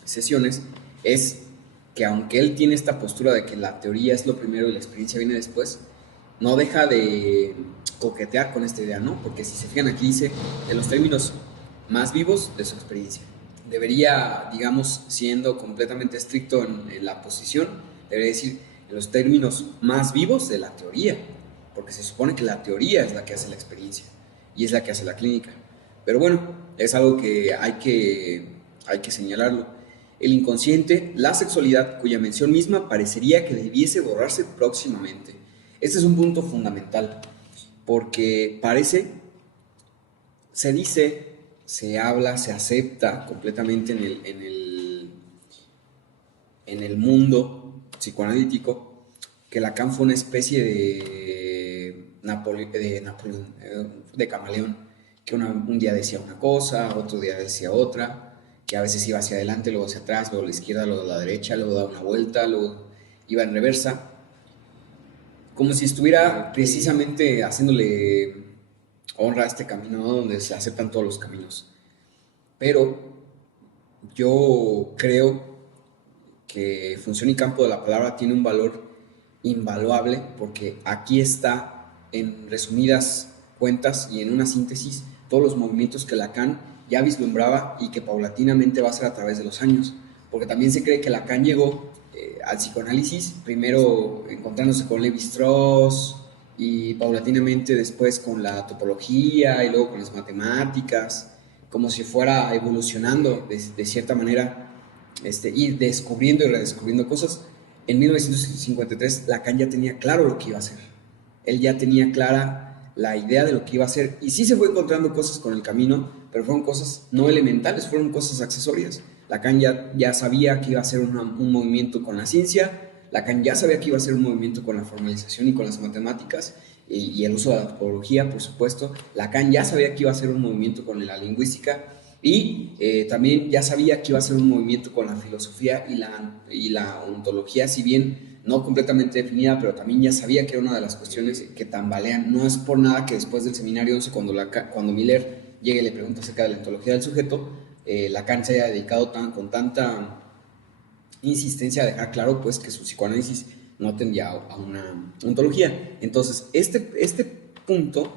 sesiones, es que aunque él tiene esta postura de que la teoría es lo primero y la experiencia viene después, no deja de coquetear con esta idea, ¿no? Porque si se fijan aquí dice, en los términos más vivos de su experiencia. Debería, digamos, siendo completamente estricto en la posición, debería decir en los términos más vivos de la teoría, porque se supone que la teoría es la que hace la experiencia y es la que hace la clínica. Pero bueno, es algo que hay que señalarlo. El inconsciente, la sexualidad, cuya mención misma parecería que debiese borrarse próximamente. Este es un punto fundamental, porque se dice, se habla, se acepta completamente en el mundo psicoanalítico que Lacan fue una especie de camaleón, que un día decía una cosa, otro día decía otra, que a veces iba hacia adelante, luego hacia atrás, luego a la izquierda, luego a la derecha, luego daba una vuelta, luego iba en reversa, como si estuviera precisamente haciéndole honra a este camino, ¿no? Donde se aceptan todos los caminos. Pero yo creo que función y campo de la palabra tiene un valor invaluable, porque aquí está, en resumidas cuentas y en una síntesis todos los movimientos que Lacan ya vislumbraba y que paulatinamente va a hacer a través de los años. Porque también se cree que Lacan llegó al psicoanálisis, primero encontrándose con Lévi-Strauss y paulatinamente después con la topología y luego con las matemáticas, como si fuera evolucionando de cierta manera, ir descubriendo y redescubriendo cosas. En 1953 Lacan ya tenía claro lo que iba a hacer. Él ya tenía clara la idea de lo que iba a hacer y sí se fue encontrando cosas con el camino, pero fueron cosas no elementales, fueron cosas accesorias. Lacan ya sabía que iba a hacer un movimiento con la ciencia, Lacan ya sabía que iba a hacer un movimiento con la formalización y con las matemáticas y el uso de la topología, por supuesto. Lacan ya sabía que iba a hacer un movimiento con la lingüística y también ya sabía que iba a hacer un movimiento con la filosofía y la ontología, si bien no completamente definida, pero también ya sabía que era una de las cuestiones que tambalean. No es por nada que después del seminario 11, cuando Miller llega y le pregunta acerca de la ontología del sujeto, Lacan se haya dedicado con tanta insistencia a dejar claro pues que su psicoanálisis no tendía a una ontología. Entonces, este punto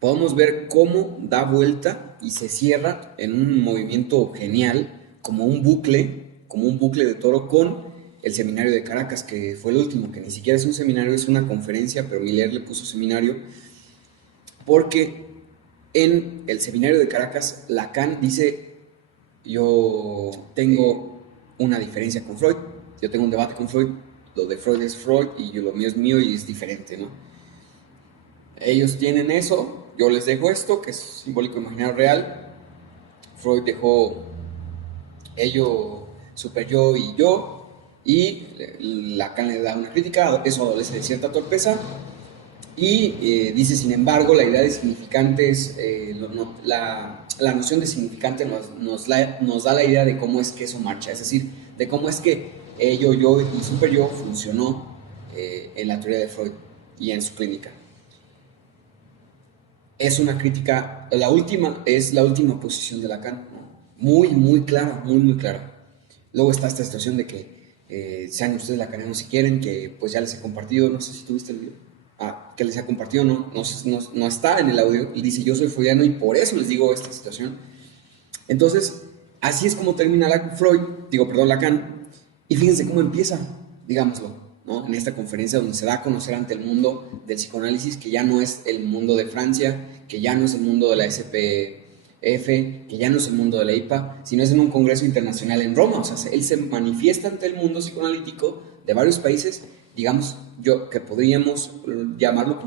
podemos ver cómo da vuelta y se cierra en un movimiento genial, como un bucle de Toro con el seminario de Caracas, que fue el último, que ni siquiera es un seminario, es una conferencia, pero Miller le puso seminario, porque en el seminario de Caracas, Lacan dice, yo tengo una diferencia con Freud, yo tengo un debate con Freud, lo de Freud es Freud y lo mío es mío y es diferente, ¿no? Ellos tienen eso, yo les dejo esto, que es simbólico imaginario real. Freud dejó ello, super yo y yo, y Lacan le da una crítica, eso adolece de cierta torpeza, y dice, sin embargo, la idea de significantes, la noción de significante nos da la idea de cómo es que eso marcha, es decir, de cómo es que ello, yo y super yo funcionó en la teoría de Freud y en su clínica. Es una crítica, es la última posición de Lacan, ¿no? Muy clara, muy clara. Luego está esta situación de que sean ustedes lacanianos si quieren, que pues ya les he compartido, no sé si tuviste el video, que les he compartido, no está en el audio, y dice yo soy freudiano y por eso les digo esta situación. Entonces, así es como termina Lacan, y fíjense cómo empieza, digámoslo, ¿no? En esta conferencia donde se da a conocer ante el mundo del psicoanálisis, que ya no es el mundo de Francia, que ya no es el mundo de la SPF, que ya no es el mundo de la IPA, sino es en un congreso internacional en Roma. O sea, él se manifiesta ante el mundo psicoanalítico de varios países, digamos, que podríamos llamarlo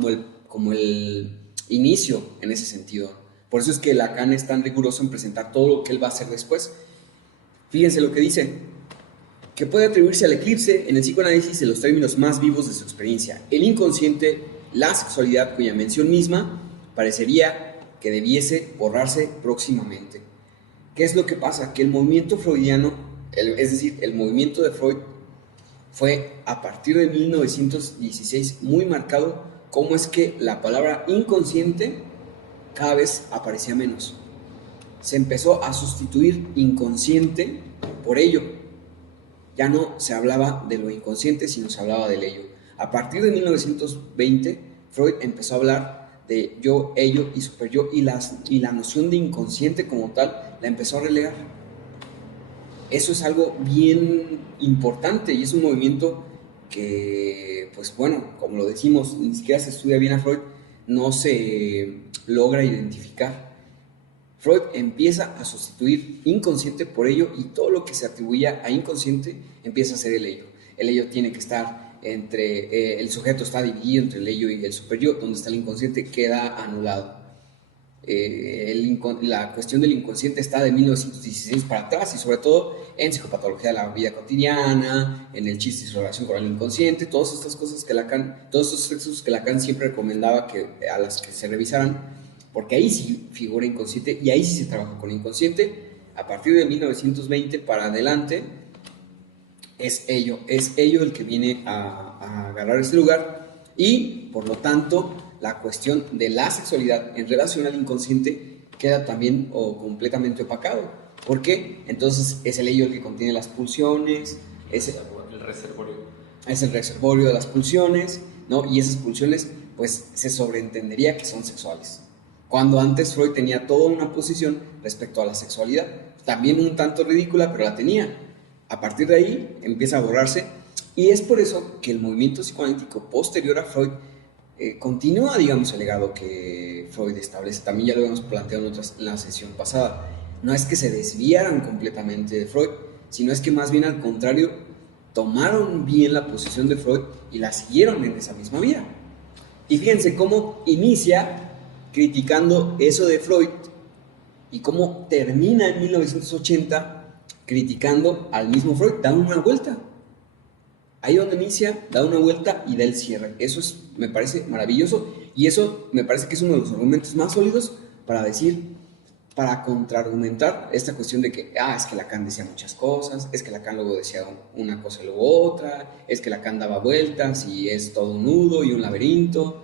como el inicio en ese sentido. Por eso es que Lacan es tan riguroso en presentar todo lo que él va a hacer después. Fíjense lo que dice, que puede atribuirse al eclipse en el psicoanálisis en los términos más vivos de su experiencia. El inconsciente, la sexualidad cuya mención misma parecería que debiese borrarse próximamente. ¿Qué es lo que pasa? Que el movimiento freudiano, es decir, el movimiento de Freud, fue a partir de 1916 muy marcado cómo es que la palabra inconsciente cada vez aparecía menos. Se empezó a sustituir inconsciente por ello. Ya no se hablaba de lo inconsciente, sino se hablaba del ello. A partir de 1920, Freud empezó a hablar de yo, ello y superyo, y la noción de inconsciente como tal la empezó a relegar. Eso es algo bien importante y es un movimiento que, pues bueno, como lo decimos, ni siquiera se estudia bien a Freud, no se logra identificar. Freud empieza a sustituir inconsciente por ello y todo lo que se atribuía a inconsciente empieza a ser el ello. El ello tiene que estar entre, el sujeto está dividido entre el ello y el superyo, donde está el inconsciente queda anulado. La cuestión del inconsciente está de 1916 para atrás y sobre todo en psicopatología de la vida cotidiana, en el chiste y su relación con el inconsciente, todas estas cosas que Lacan, todos estos textos que Lacan siempre recomendaba a las que se revisaran, porque ahí sí figura inconsciente y ahí sí se trabaja con inconsciente. A partir de 1920 para adelante es ello el que viene a agarrar este lugar y por lo tanto la cuestión de la sexualidad en relación al inconsciente queda también completamente opacado. ¿Por qué? Entonces es el ello el que contiene las pulsiones, es el reservorio de las pulsiones, ¿no? Y esas pulsiones pues se sobreentendería que son sexuales. Cuando antes Freud tenía toda una posición respecto a la sexualidad, también un tanto ridícula, pero la tenía. A partir de ahí empieza a borrarse, y es por eso que el movimiento psicoanalítico posterior a Freud continúa, digamos, el legado que Freud establece. También ya lo habíamos planteado en la sesión pasada. No es que se desviaran completamente de Freud, sino es que más bien al contrario, tomaron bien la posición de Freud y la siguieron en esa misma vía. Y fíjense cómo inicia criticando eso de Freud y cómo termina en 1980 criticando al mismo Freud, da una vuelta. Ahí donde inicia, da una vuelta y da el cierre. Eso me parece maravilloso, y eso me parece que es uno de los argumentos más sólidos para decir, para contraargumentar esta cuestión de que, es que Lacan decía muchas cosas, es que Lacan luego decía una cosa y luego otra, es que Lacan daba vueltas y es todo un nudo y un laberinto.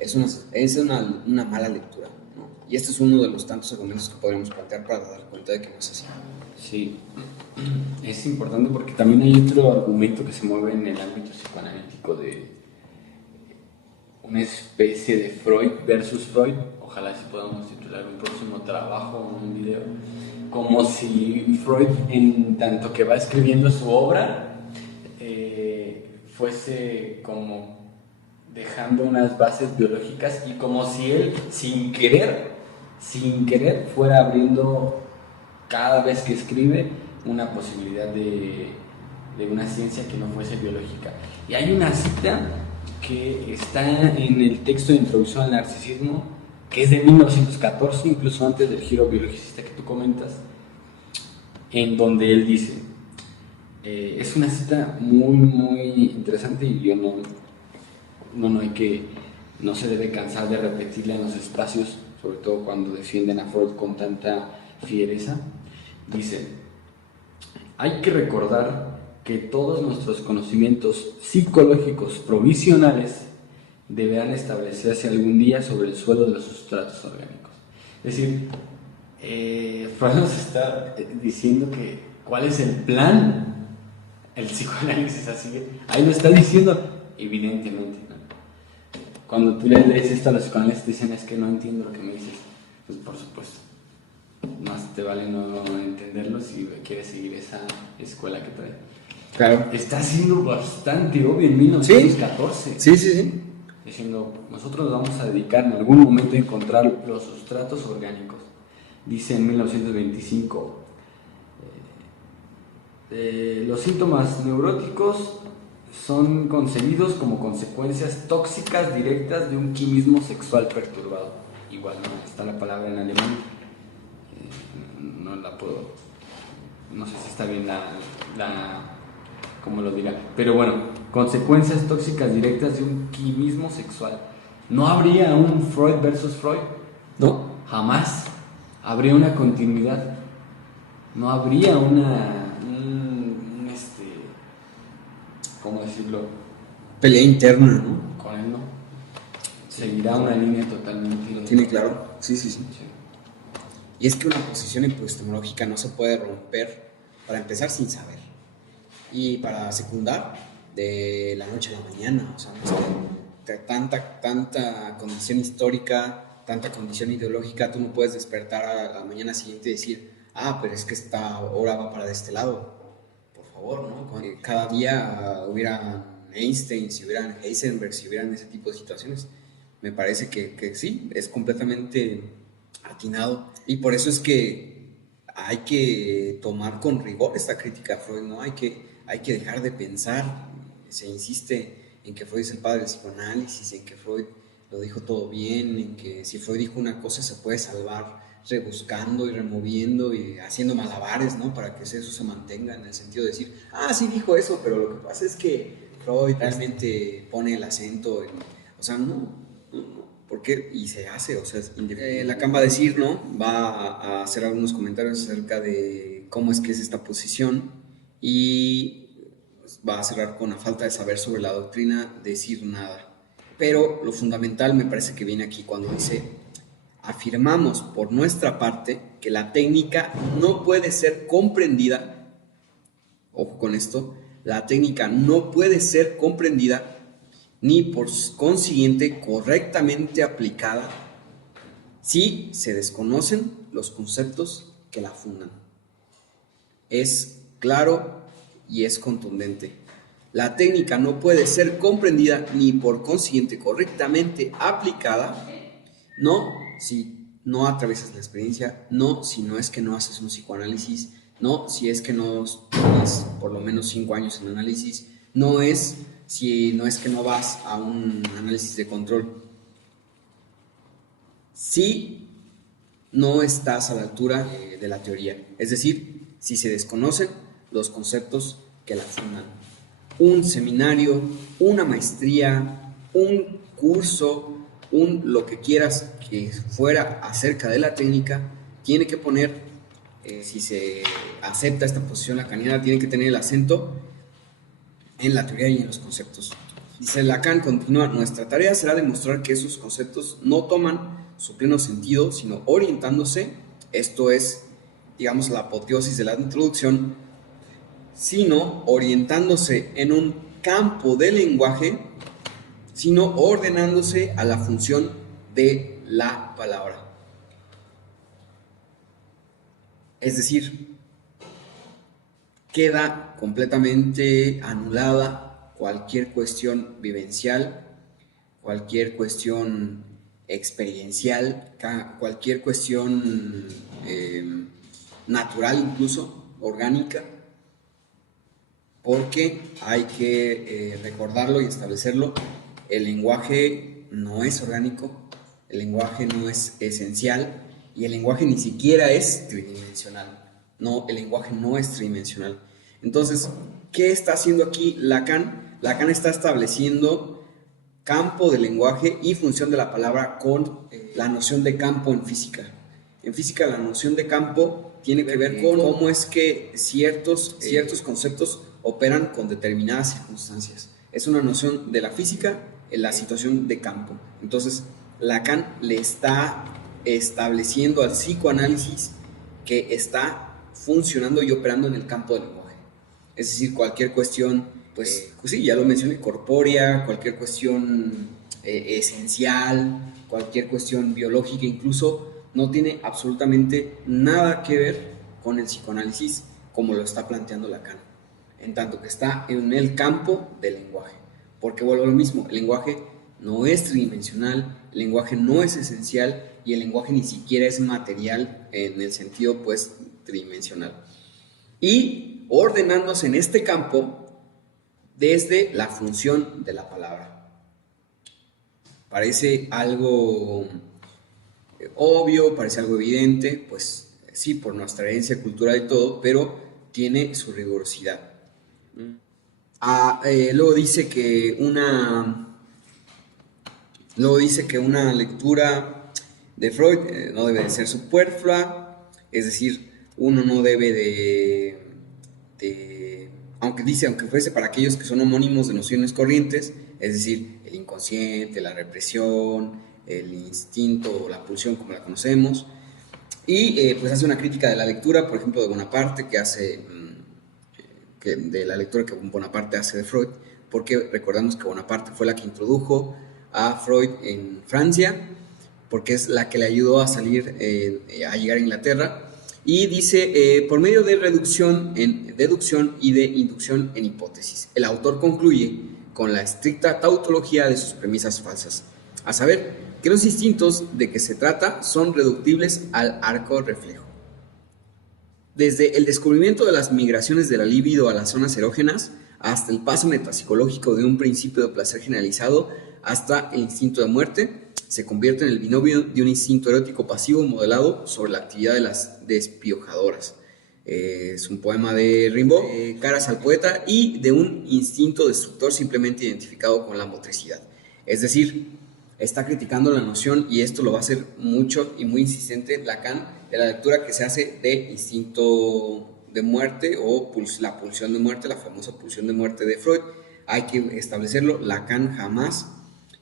Es una mala lectura, ¿no? Y este es uno de los tantos argumentos que podríamos plantear para dar cuenta de que no es así. Sí, es importante porque también hay otro argumento que se mueve en el ámbito psicoanalítico de una especie de Freud versus Freud. Ojalá si podamos titular un próximo trabajo o un video, como si Freud, en tanto que va escribiendo su obra, fuese como dejando unas bases biológicas, y como si él sin querer fuera abriendo cada vez que escribe una posibilidad de una ciencia que no fuese biológica. Y hay una cita que está en el texto de Introducción al Narcisismo, que es de 1914, incluso antes del giro biologicista que tú comentas, en donde él dice, es una cita muy, muy interesante, y yo no se debe cansar de repetirla en los espacios, sobre todo cuando defienden a Freud con tanta fiereza. Dice: hay que recordar que todos nuestros conocimientos psicológicos provisionales deberán establecerse algún día sobre el suelo de los sustratos orgánicos. Es decir, Freud nos está diciendo que cuál es el plan, el psicoanálisis, así que ahí lo está diciendo evidentemente, ¿no? Cuando tú lees esto a los psicoanalistas dicen, es que no entiendo lo que me dices. Pues por supuesto, más te vale no entenderlo si quieres seguir esa escuela que trae. Claro. Está siendo bastante obvio en 1914. Sí. Diciendo, nosotros nos vamos a dedicar en algún momento a encontrar los sustratos orgánicos. Dice en 1925, los síntomas neuróticos son concebidos como consecuencias tóxicas directas de un quimismo sexual perturbado. Igual no está la palabra en alemán, no la puedo, no sé si está bien como lo diga, pero bueno, consecuencias tóxicas directas de un quimismo sexual. ¿No habría un Freud versus Freud? No. Jamás. Habría una continuidad. No habría ¿cómo decirlo? Pelea interna, ¿no? Con él no. Seguirá una línea totalmente. Tiene claro. Sí. Y es que una posición epistemológica no se puede romper, para empezar, sin saber. Y para secundar, de la noche a la mañana. O sea, no es que tanta condición histórica, tanta condición ideológica, tú no puedes despertar a la mañana siguiente y decir, pero es que esta hora va para de este lado. Por favor, ¿no? Cada día hubieran Einstein, si hubieran Heisenberg, si hubieran ese tipo de situaciones. Me parece que sí, es completamente atinado. Y por eso es que hay que tomar con rigor esta crítica a Freud, ¿no? Hay que dejar de pensar. Se insiste en que Freud es el padre del psicoanálisis, en que Freud lo dijo todo bien, en que si Freud dijo una cosa se puede salvar rebuscando y removiendo y haciendo malabares, ¿no? Para que eso se mantenga, en el sentido de decir, sí dijo eso, pero lo que pasa es que Freud realmente pone el acento en... O sea, no, ¿por qué? Y se hace, o sea, Lacan va a decir, ¿no? Va a hacer algunos comentarios acerca de cómo es que es esta posición, y va a cerrar con la falta de saber sobre la doctrina, decir nada. Pero lo fundamental me parece que viene aquí cuando dice: afirmamos por nuestra parte que la técnica no puede ser comprendida, ojo con esto, la técnica no puede ser comprendida ni por consiguiente correctamente aplicada si se desconocen los conceptos que la fundan. Es claro y es contundente. La técnica no puede ser comprendida ni por consiguiente correctamente aplicada, no si no atraviesas la experiencia, no si no es que no haces un psicoanálisis, no si es que no tienes por lo menos 5 años en análisis, no es si no es que no vas a un análisis de control. Si no estás a la altura de la teoría, es decir, si se desconocen los conceptos que la fundan. Un seminario, una maestría, un curso, lo que quieras que fuera acerca de la técnica, tiene que poner, si se acepta esta posición lacaniana, tiene que tener el acento en la teoría y en los conceptos. Dice Lacan, continúa, nuestra tarea será demostrar que esos conceptos no toman su pleno sentido, sino orientándose, esto es, digamos, la apoteosis de la introducción, sino orientándose en un campo del lenguaje, sino ordenándose a la función de la palabra. Es decir, queda completamente anulada cualquier cuestión vivencial, cualquier cuestión experiencial, cualquier cuestión natural, incluso orgánica, porque hay que recordarlo y establecerlo. El lenguaje no es orgánico, el lenguaje no es esencial y el lenguaje ni siquiera es tridimensional. No, el lenguaje no es tridimensional. Entonces, ¿qué está haciendo aquí Lacan? Lacan está estableciendo campo del lenguaje y función de la palabra con la noción de campo en física. En física la noción de campo tiene que ver con cómo es que ciertos conceptos operan con determinadas circunstancias. Es una noción de la física en la situación de campo. Entonces, Lacan le está estableciendo al psicoanálisis que está funcionando y operando en el campo del lenguaje. Es decir, cualquier cuestión, pues sí, ya lo mencioné, corpórea, cualquier cuestión esencial, cualquier cuestión biológica incluso, no tiene absolutamente nada que ver con el psicoanálisis como lo está planteando Lacan, en tanto que está en el campo del lenguaje. Porque vuelvo a lo mismo, el lenguaje no es tridimensional, el lenguaje no es esencial y el lenguaje ni siquiera es material en el sentido pues tridimensional. Y ordenándose en este campo desde la función de la palabra. Parece algo obvio, parece algo evidente, pues sí, por nuestra herencia cultural y todo, pero tiene su rigurosidad. Luego dice que una lectura de Freud no debe de ser superflua, es decir, uno no debe de aunque fuese para aquellos que son homónimos de nociones corrientes, es decir, el inconsciente, la represión, el instinto o la pulsión como la conocemos, y pues hace una crítica de la lectura, por ejemplo, de Bonaparte, de la lectura que Bonaparte hace de Freud, porque recordamos que Bonaparte fue la que introdujo a Freud en Francia, porque es la que le ayudó a salir, a llegar a Inglaterra, y dice, por medio de reducción en deducción y de inducción en hipótesis, el autor concluye con la estricta tautología de sus premisas falsas, a saber, que los instintos de que se trata son reductibles al arco reflejo. Desde el descubrimiento de las migraciones de la libido a las zonas erógenas, hasta el paso metapsicológico de un principio de placer generalizado, hasta el instinto de muerte, se convierte en el binomio de un instinto erótico pasivo modelado sobre la actividad de las despiojadoras. Es un poema de Rimbaud, Caras al poeta, y de un instinto destructor simplemente identificado con la motricidad. Es decir, está criticando la noción, y esto lo va a hacer mucho y muy insistente Lacan, de la lectura que se hace de instinto de muerte o la pulsión de muerte, la famosa pulsión de muerte de Freud. Hay que establecerlo, Lacan jamás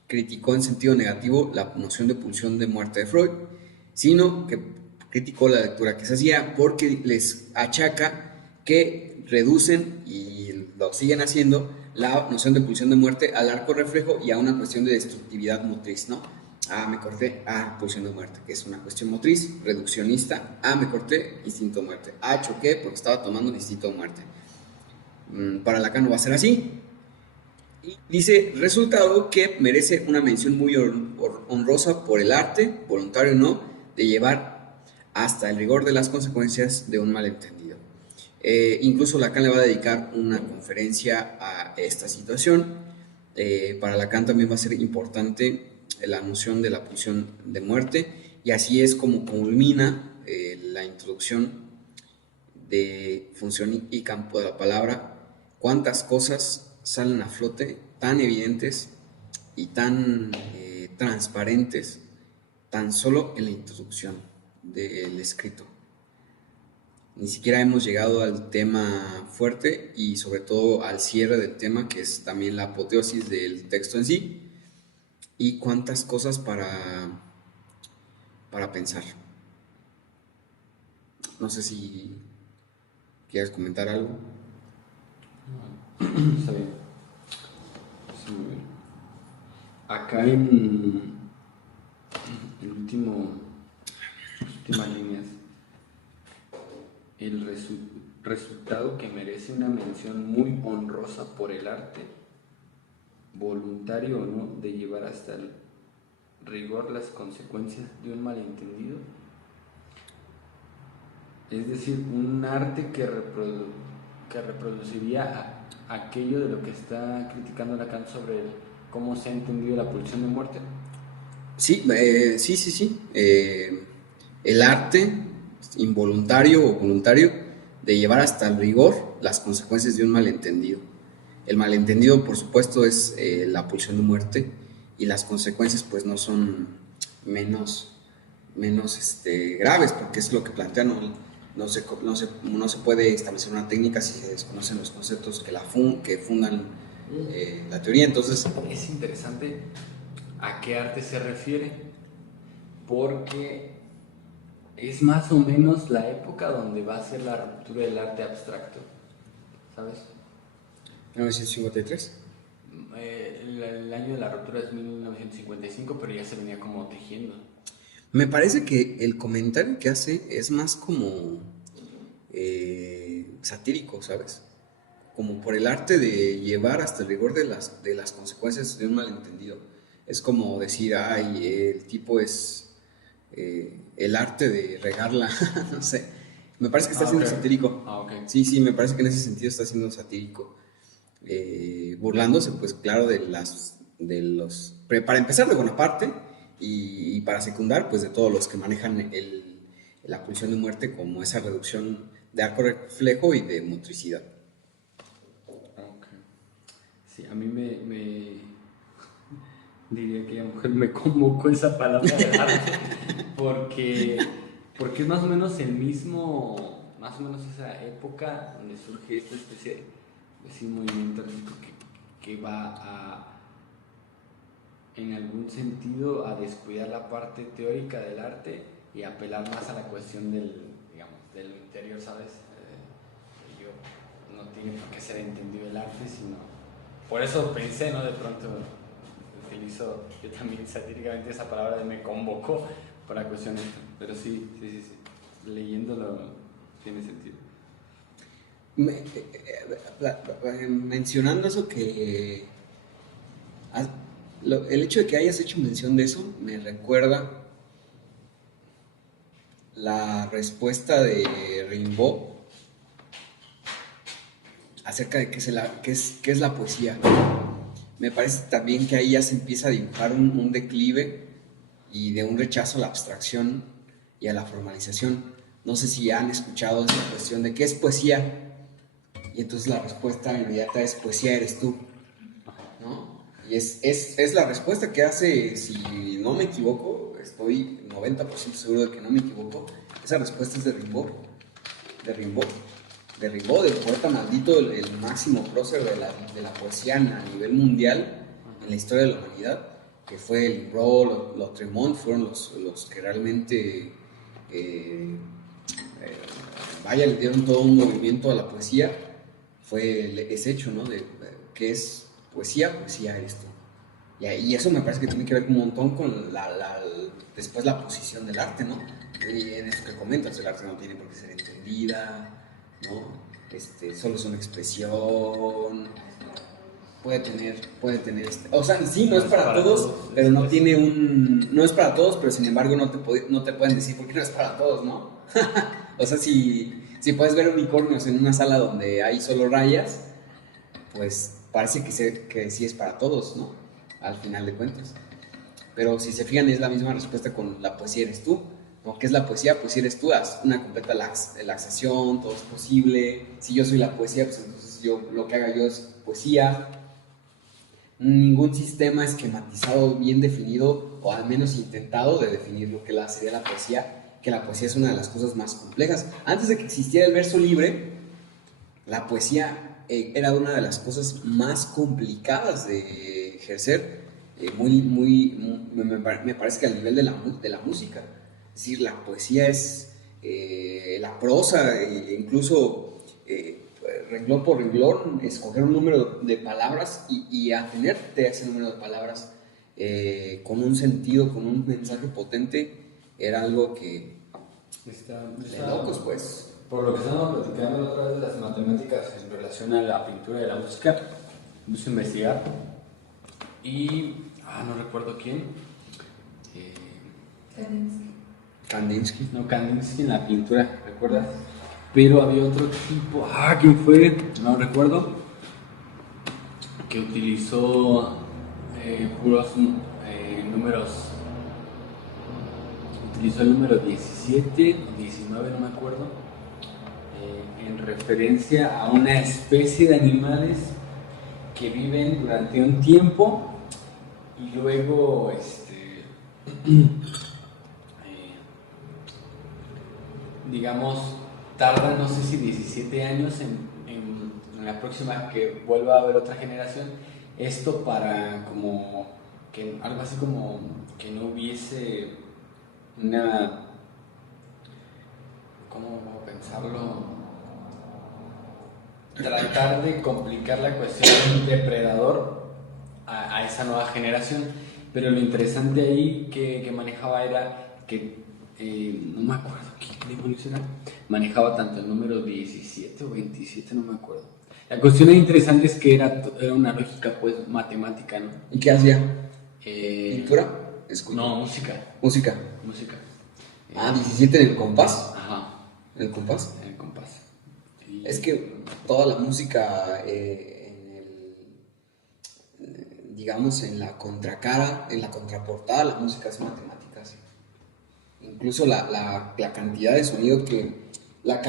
criticó en sentido negativo la noción de pulsión de muerte de Freud, sino que criticó la lectura que se hacía porque les achaca que reducen, y lo siguen haciendo, la noción de pulsión de muerte al arco reflejo y a una cuestión de destructividad motriz, ¿no? Me corté, pulsión de muerte, que es una cuestión motriz, reduccionista. Me corté, instinto de muerte. Choqué porque estaba tomando el instinto de muerte. Para Lacan no va a ser así. Y dice, resultado que merece una mención muy honrosa por el arte, voluntario o no, de llevar hasta el rigor de las consecuencias de un malentendido. Incluso Lacan le va a dedicar una conferencia a esta situación. Para Lacan también va a ser importante la noción de la pulsión de muerte, y así es como culmina la introducción de función y campo de la palabra. Cuántas cosas salen a flote tan evidentes y tan transparentes tan solo en la introducción del escrito. Ni siquiera hemos llegado al tema fuerte y sobre todo al cierre del tema, que es también la apoteosis del texto en sí. Y cuántas cosas para pensar. No sé si quieres comentar algo. Está bien. Sí, muy bien. Acá en últimas líneas, el resultado que merece una mención muy honrosa por el arte, voluntario o no, de llevar hasta el rigor las consecuencias de un malentendido. Es decir, un arte que reproduciría aquello de lo que está criticando Lacan sobre cómo se ha entendido la pulsión de muerte. Sí. El arte involuntario o voluntario de llevar hasta el rigor las consecuencias de un malentendido. El malentendido, por supuesto, es la pulsión de muerte, y las consecuencias pues no son menos graves, porque es lo que plantea. No se puede establecer una técnica si se desconocen los conceptos que fundan la teoría. Entonces es interesante a qué arte se refiere, porque es más o menos la época donde va a ser la ruptura del arte abstracto, ¿sabes? 1953. El año de la ruptura es 1955, pero ya se venía como tejiendo. Me parece que el comentario que hace es más como satírico, ¿sabes? Como por el arte de llevar hasta el rigor de las consecuencias de un malentendido. Es como decir, el tipo es el arte de regarla, no sé. Me parece que está siendo satírico. Okay. Sí, me parece que en ese sentido está siendo satírico. Burlándose, pues claro, para empezar, de Bonaparte, y para secundar, pues de todos los que manejan la pulsión de muerte como esa reducción de arco reflejo y de motricidad. Okay. Sí, a mí me diría que a lo mejor me convocó esa palabra de arte porque es más o menos más o menos esa época donde surge esta especie de movimiento artístico que va en algún sentido a descuidar la parte teórica del arte y apelar más a la cuestión de lo interior, ¿sabes? No tiene por qué ser entendido el arte, sino... Por eso pensé, ¿no? De pronto utilizo yo también satíricamente esa palabra de me convocó para cuestiones, pero sí. Leyéndolo tiene sentido. Mencionando eso que... el hecho de que hayas hecho mención de eso me recuerda la respuesta de Rimbaud acerca de qué es la poesía. Me parece también que ahí ya se empieza a dibujar un declive y de un rechazo a la abstracción y a la formalización. No sé si han escuchado esta cuestión de qué es poesía, y entonces la respuesta inmediata es: poesía eres tú, ¿no? Y es la respuesta que hace, si no me equivoco, estoy 90% seguro de que no me equivoco, esa respuesta es de Rimbaud, del poeta maldito, el máximo prócer de la poesía a nivel mundial en la historia de la humanidad, que fue el Rimbaud, Lautréamont, fueron los que realmente le dieron todo un movimiento a la poesía. Fue ese hecho, ¿no? De qué es poesía, poesía eres tú. Y eso me parece que tiene que ver un montón con después la posición del arte, ¿no? Y en eso que comentas, el arte no tiene por qué ser entendida, ¿no? Solo es una expresión, puede tener o sea, sí, no es para todos, pero no tiene no es para todos, pero sin embargo no te pueden decir por qué no es para todos, ¿no? O sea, si puedes ver unicornios en una sala donde hay solo rayas, pues parece que sí es para todos, ¿no? Al final de cuentas. Pero si se fijan, es la misma respuesta con la poesía eres tú, ¿no? ¿Qué es la poesía? Poesía eres tú, haz una completa laxación, todo es posible. Si yo soy la poesía, pues entonces lo que haga yo es poesía. Ningún sistema esquematizado, bien definido, o al menos intentado de definir lo que sería la poesía, que la poesía es una de las cosas más complejas. Antes de que existiera el verso libre, la poesía era una de las cosas más complicadas de ejercer, me parece que al nivel de la música. Es decir, la poesía es la prosa, incluso renglón por renglón, escoger un número de palabras y atenerte a ese número de palabras con un sentido, con un mensaje potente, era algo que de locos, pues. Por lo que estamos platicando la otra vez de las matemáticas en relación a la pintura y la música, puse a investigar y no recuerdo quién. Kandinsky. No, Kandinsky en la pintura, ¿recuerdas? Pero había otro tipo, ¿quién fue? No recuerdo, que utilizó puros números. Utilizó el número 17 o 19, no me acuerdo, en referencia a una especie de animales que viven durante un tiempo y luego digamos, tardan, no sé si 17 años en la próxima que vuelva a haber otra generación. Esto para como que algo así como que no hubiese una, ¿cómo pensarlo? Tratar de complicar la cuestión del depredador a esa nueva generación. Pero lo interesante ahí que manejaba era que no me acuerdo qué demonios era, manejaba tanto el número 17 o 27, no me acuerdo. La cuestión interesante es que era una lógica pues matemática, ¿no? ¿Y qué hacía? ¿Pintura? No, música. Música. 17 en el compás. Ajá. ¿En el compás? En el compás. Sí. Es que toda la música, digamos, en la contracara, en la contraportada, la música es matemática, sí. Incluso la cantidad de sonido la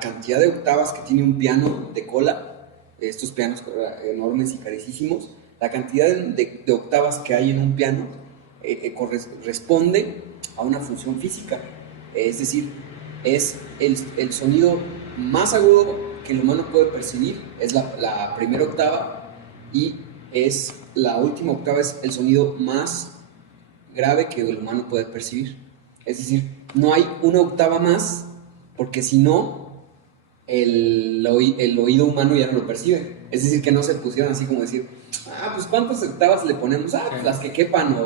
cantidad de octavas que tiene un piano de cola, estos pianos enormes y carísimos, la cantidad de octavas que hay en un piano responde a una función física. Es decir, es el sonido más agudo que el humano puede percibir, es la primera octava, y la última octava es el sonido más grave que el humano puede percibir. Es decir, no hay una octava más, porque si no, el oído humano ya no lo percibe. Es decir, que no se pusieron así como decir, pues ¿cuántas octavas le ponemos? Pues las que quepan.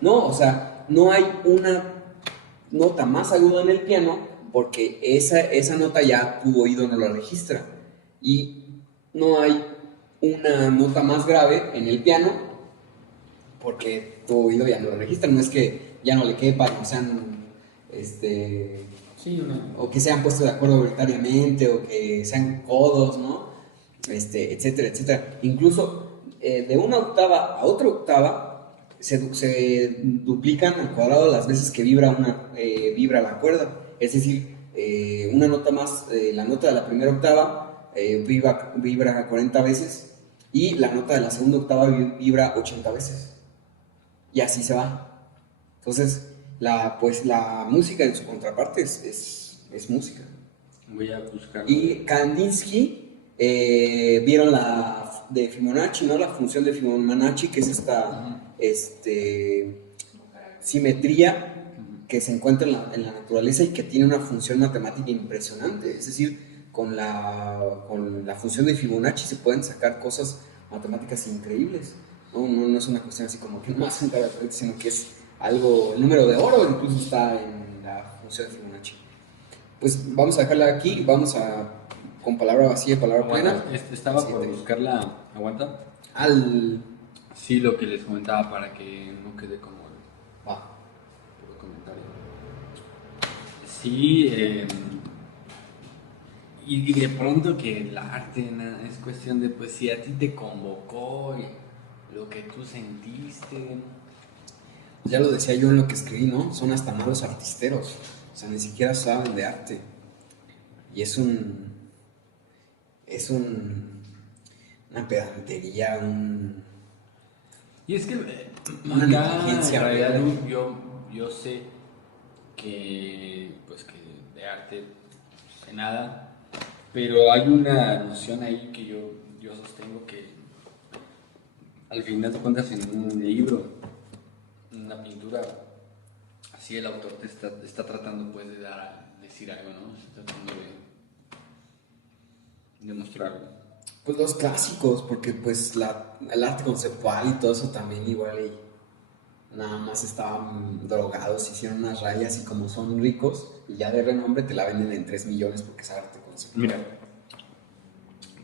No, o sea, no hay una nota más aguda en el piano, porque esa nota ya tu oído no la registra. Y no hay una nota más grave en el piano, porque tu oído ya no lo registra. No es que ya no le quepan, o sean o que se han puesto de acuerdo arbitrariamente, o que sean codos, ¿no? Etcétera, etcétera. Incluso de una octava a otra octava se duplican al cuadrado las veces que vibra la cuerda. Es decir, una nota más, la nota de la primera octava vibra 40 veces, y la nota de la segunda octava vibra 80 veces. Y así se va. Entonces, la música en su contraparte es música. Voy a buscar. Y Kandinsky vieron la de Fibonacci, ¿no? La función de Fibonacci, que es esta simetría que se encuentra en la naturaleza y que tiene una función matemática impresionante. Es decir, con la función de Fibonacci se pueden sacar cosas matemáticas increíbles. No es una cuestión así como que más un cara, sino que es algo, el número de oro incluso está en la función de Fibonacci. Pues vamos a dejarla aquí, vamos a con palabra vacía, palabra Aguanta, plena. estaba por Siguiente. buscarla. Aguanta. Al... Sí, lo que les comentaba para que no quede como Va. puro comentario. Sí, y de pronto que el arte es cuestión de, pues si a ti te convocó lo que tú sentiste. Ya lo decía yo en lo que escribí, ¿no? Son hasta malos artisteros. O sea, ni siquiera saben de arte. Y es una pedantería, Y es que una acá negligencia en realidad horrible. yo sé que pues que de arte no sé nada, pero hay una noción ahí que yo sostengo que al final de cuentas en un libro, en una pintura, así el autor te está tratando pues de decir algo, ¿no? Está tratando de mostrar algo. Pues los clásicos, porque pues el arte conceptual y todo eso también igual y nada más estaban drogados, hicieron unas rayas y como son ricos y ya de renombre te la venden en 3 millones porque es arte conceptual. Mira,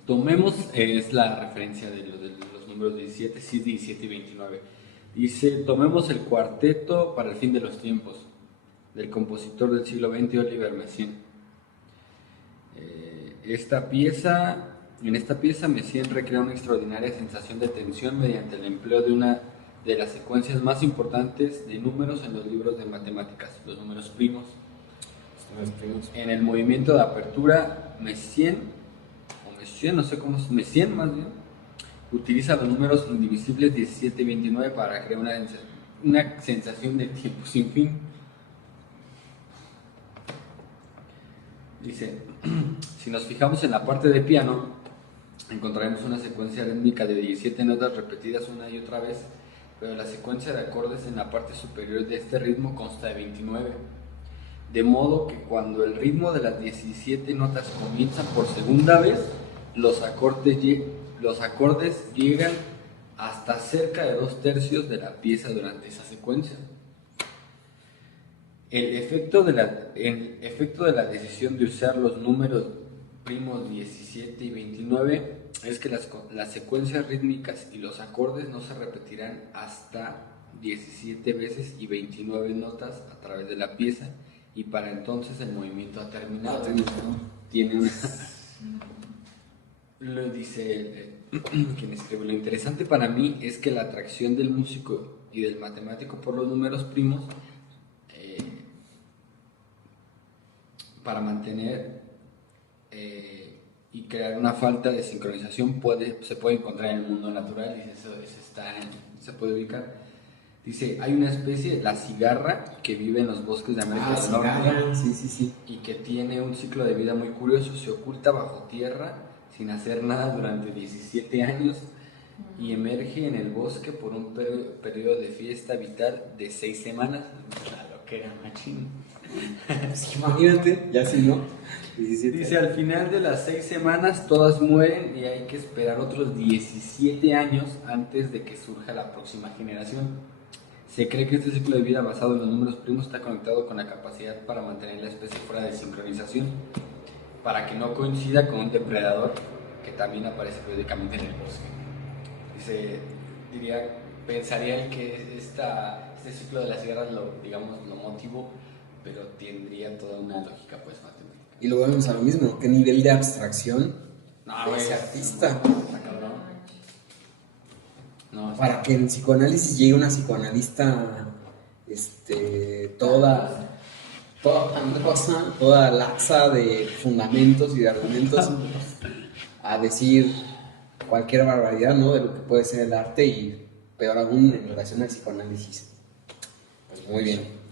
tomemos, es la referencia de los números 17, sí, 17 y 29. Dice, tomemos el cuarteto para el fin de los tiempos, del compositor del siglo XX, Oliver Messiaen. En esta pieza, Messiaen recrea una extraordinaria sensación de tensión mediante el empleo de una de las secuencias más importantes de números en los libros de matemáticas, los números primos. En el movimiento de apertura, Messiaen, no sé cómo es, Messiaen más bien, utiliza los números indivisibles 17 y 29 para crear una sensación de tiempo sin fin. Dice, si nos fijamos en la parte de piano, encontraremos una secuencia rítmica de 17 notas repetidas una y otra vez, pero la secuencia de acordes en la parte superior de este ritmo consta de 29. De modo que cuando el ritmo de las 17 notas comienza por segunda vez, los acordes llegan hasta cerca de 2/3 de la pieza durante esa secuencia. El efecto de la decisión de usar los números primos 17 y 29 es que las secuencias rítmicas y los acordes no se repetirán hasta 17 veces y 29 notas a través de la pieza, y para entonces el movimiento ha terminado. Tiene una... Lo dice quien escribe, lo interesante para mí es que la atracción del músico y del matemático por los números primos para mantener y crear una falta de sincronización se puede encontrar en el mundo natural, y eso se puede ubicar. Dice, hay una especie, la cigarra, que vive en los bosques de América del Norte, sí. y que tiene un ciclo de vida muy curioso. Se oculta bajo tierra sin hacer nada durante 17 años y emerge en el bosque por un periodo de fiesta vital de 6 semanas. Lo que era machín. Pues imagínate, ya sí, ¿no? 17. Dice, al final de las 6 semanas todas mueren y hay que esperar otros 17 años antes de que surja la próxima generación. Se cree que este ciclo de vida basado en los números primos está conectado con la capacidad para mantener la especie fuera de sincronización, para que no coincida con un depredador que también aparece periódicamente en el bosque. Dice, pensaría que este ciclo de las cigarras lo motivó, pero tendría toda una lógica pues matemática. Y luego volvemos a lo mismo, ¿qué nivel de abstracción de ese artista? Está cabrón. No, Para que en psicoanálisis llegue una psicoanalista toda pandrosa, toda laxa de fundamentos y de argumentos, a decir cualquier barbaridad, ¿no? De lo que puede ser el arte y peor aún en relación al psicoanálisis. Pues muy bien.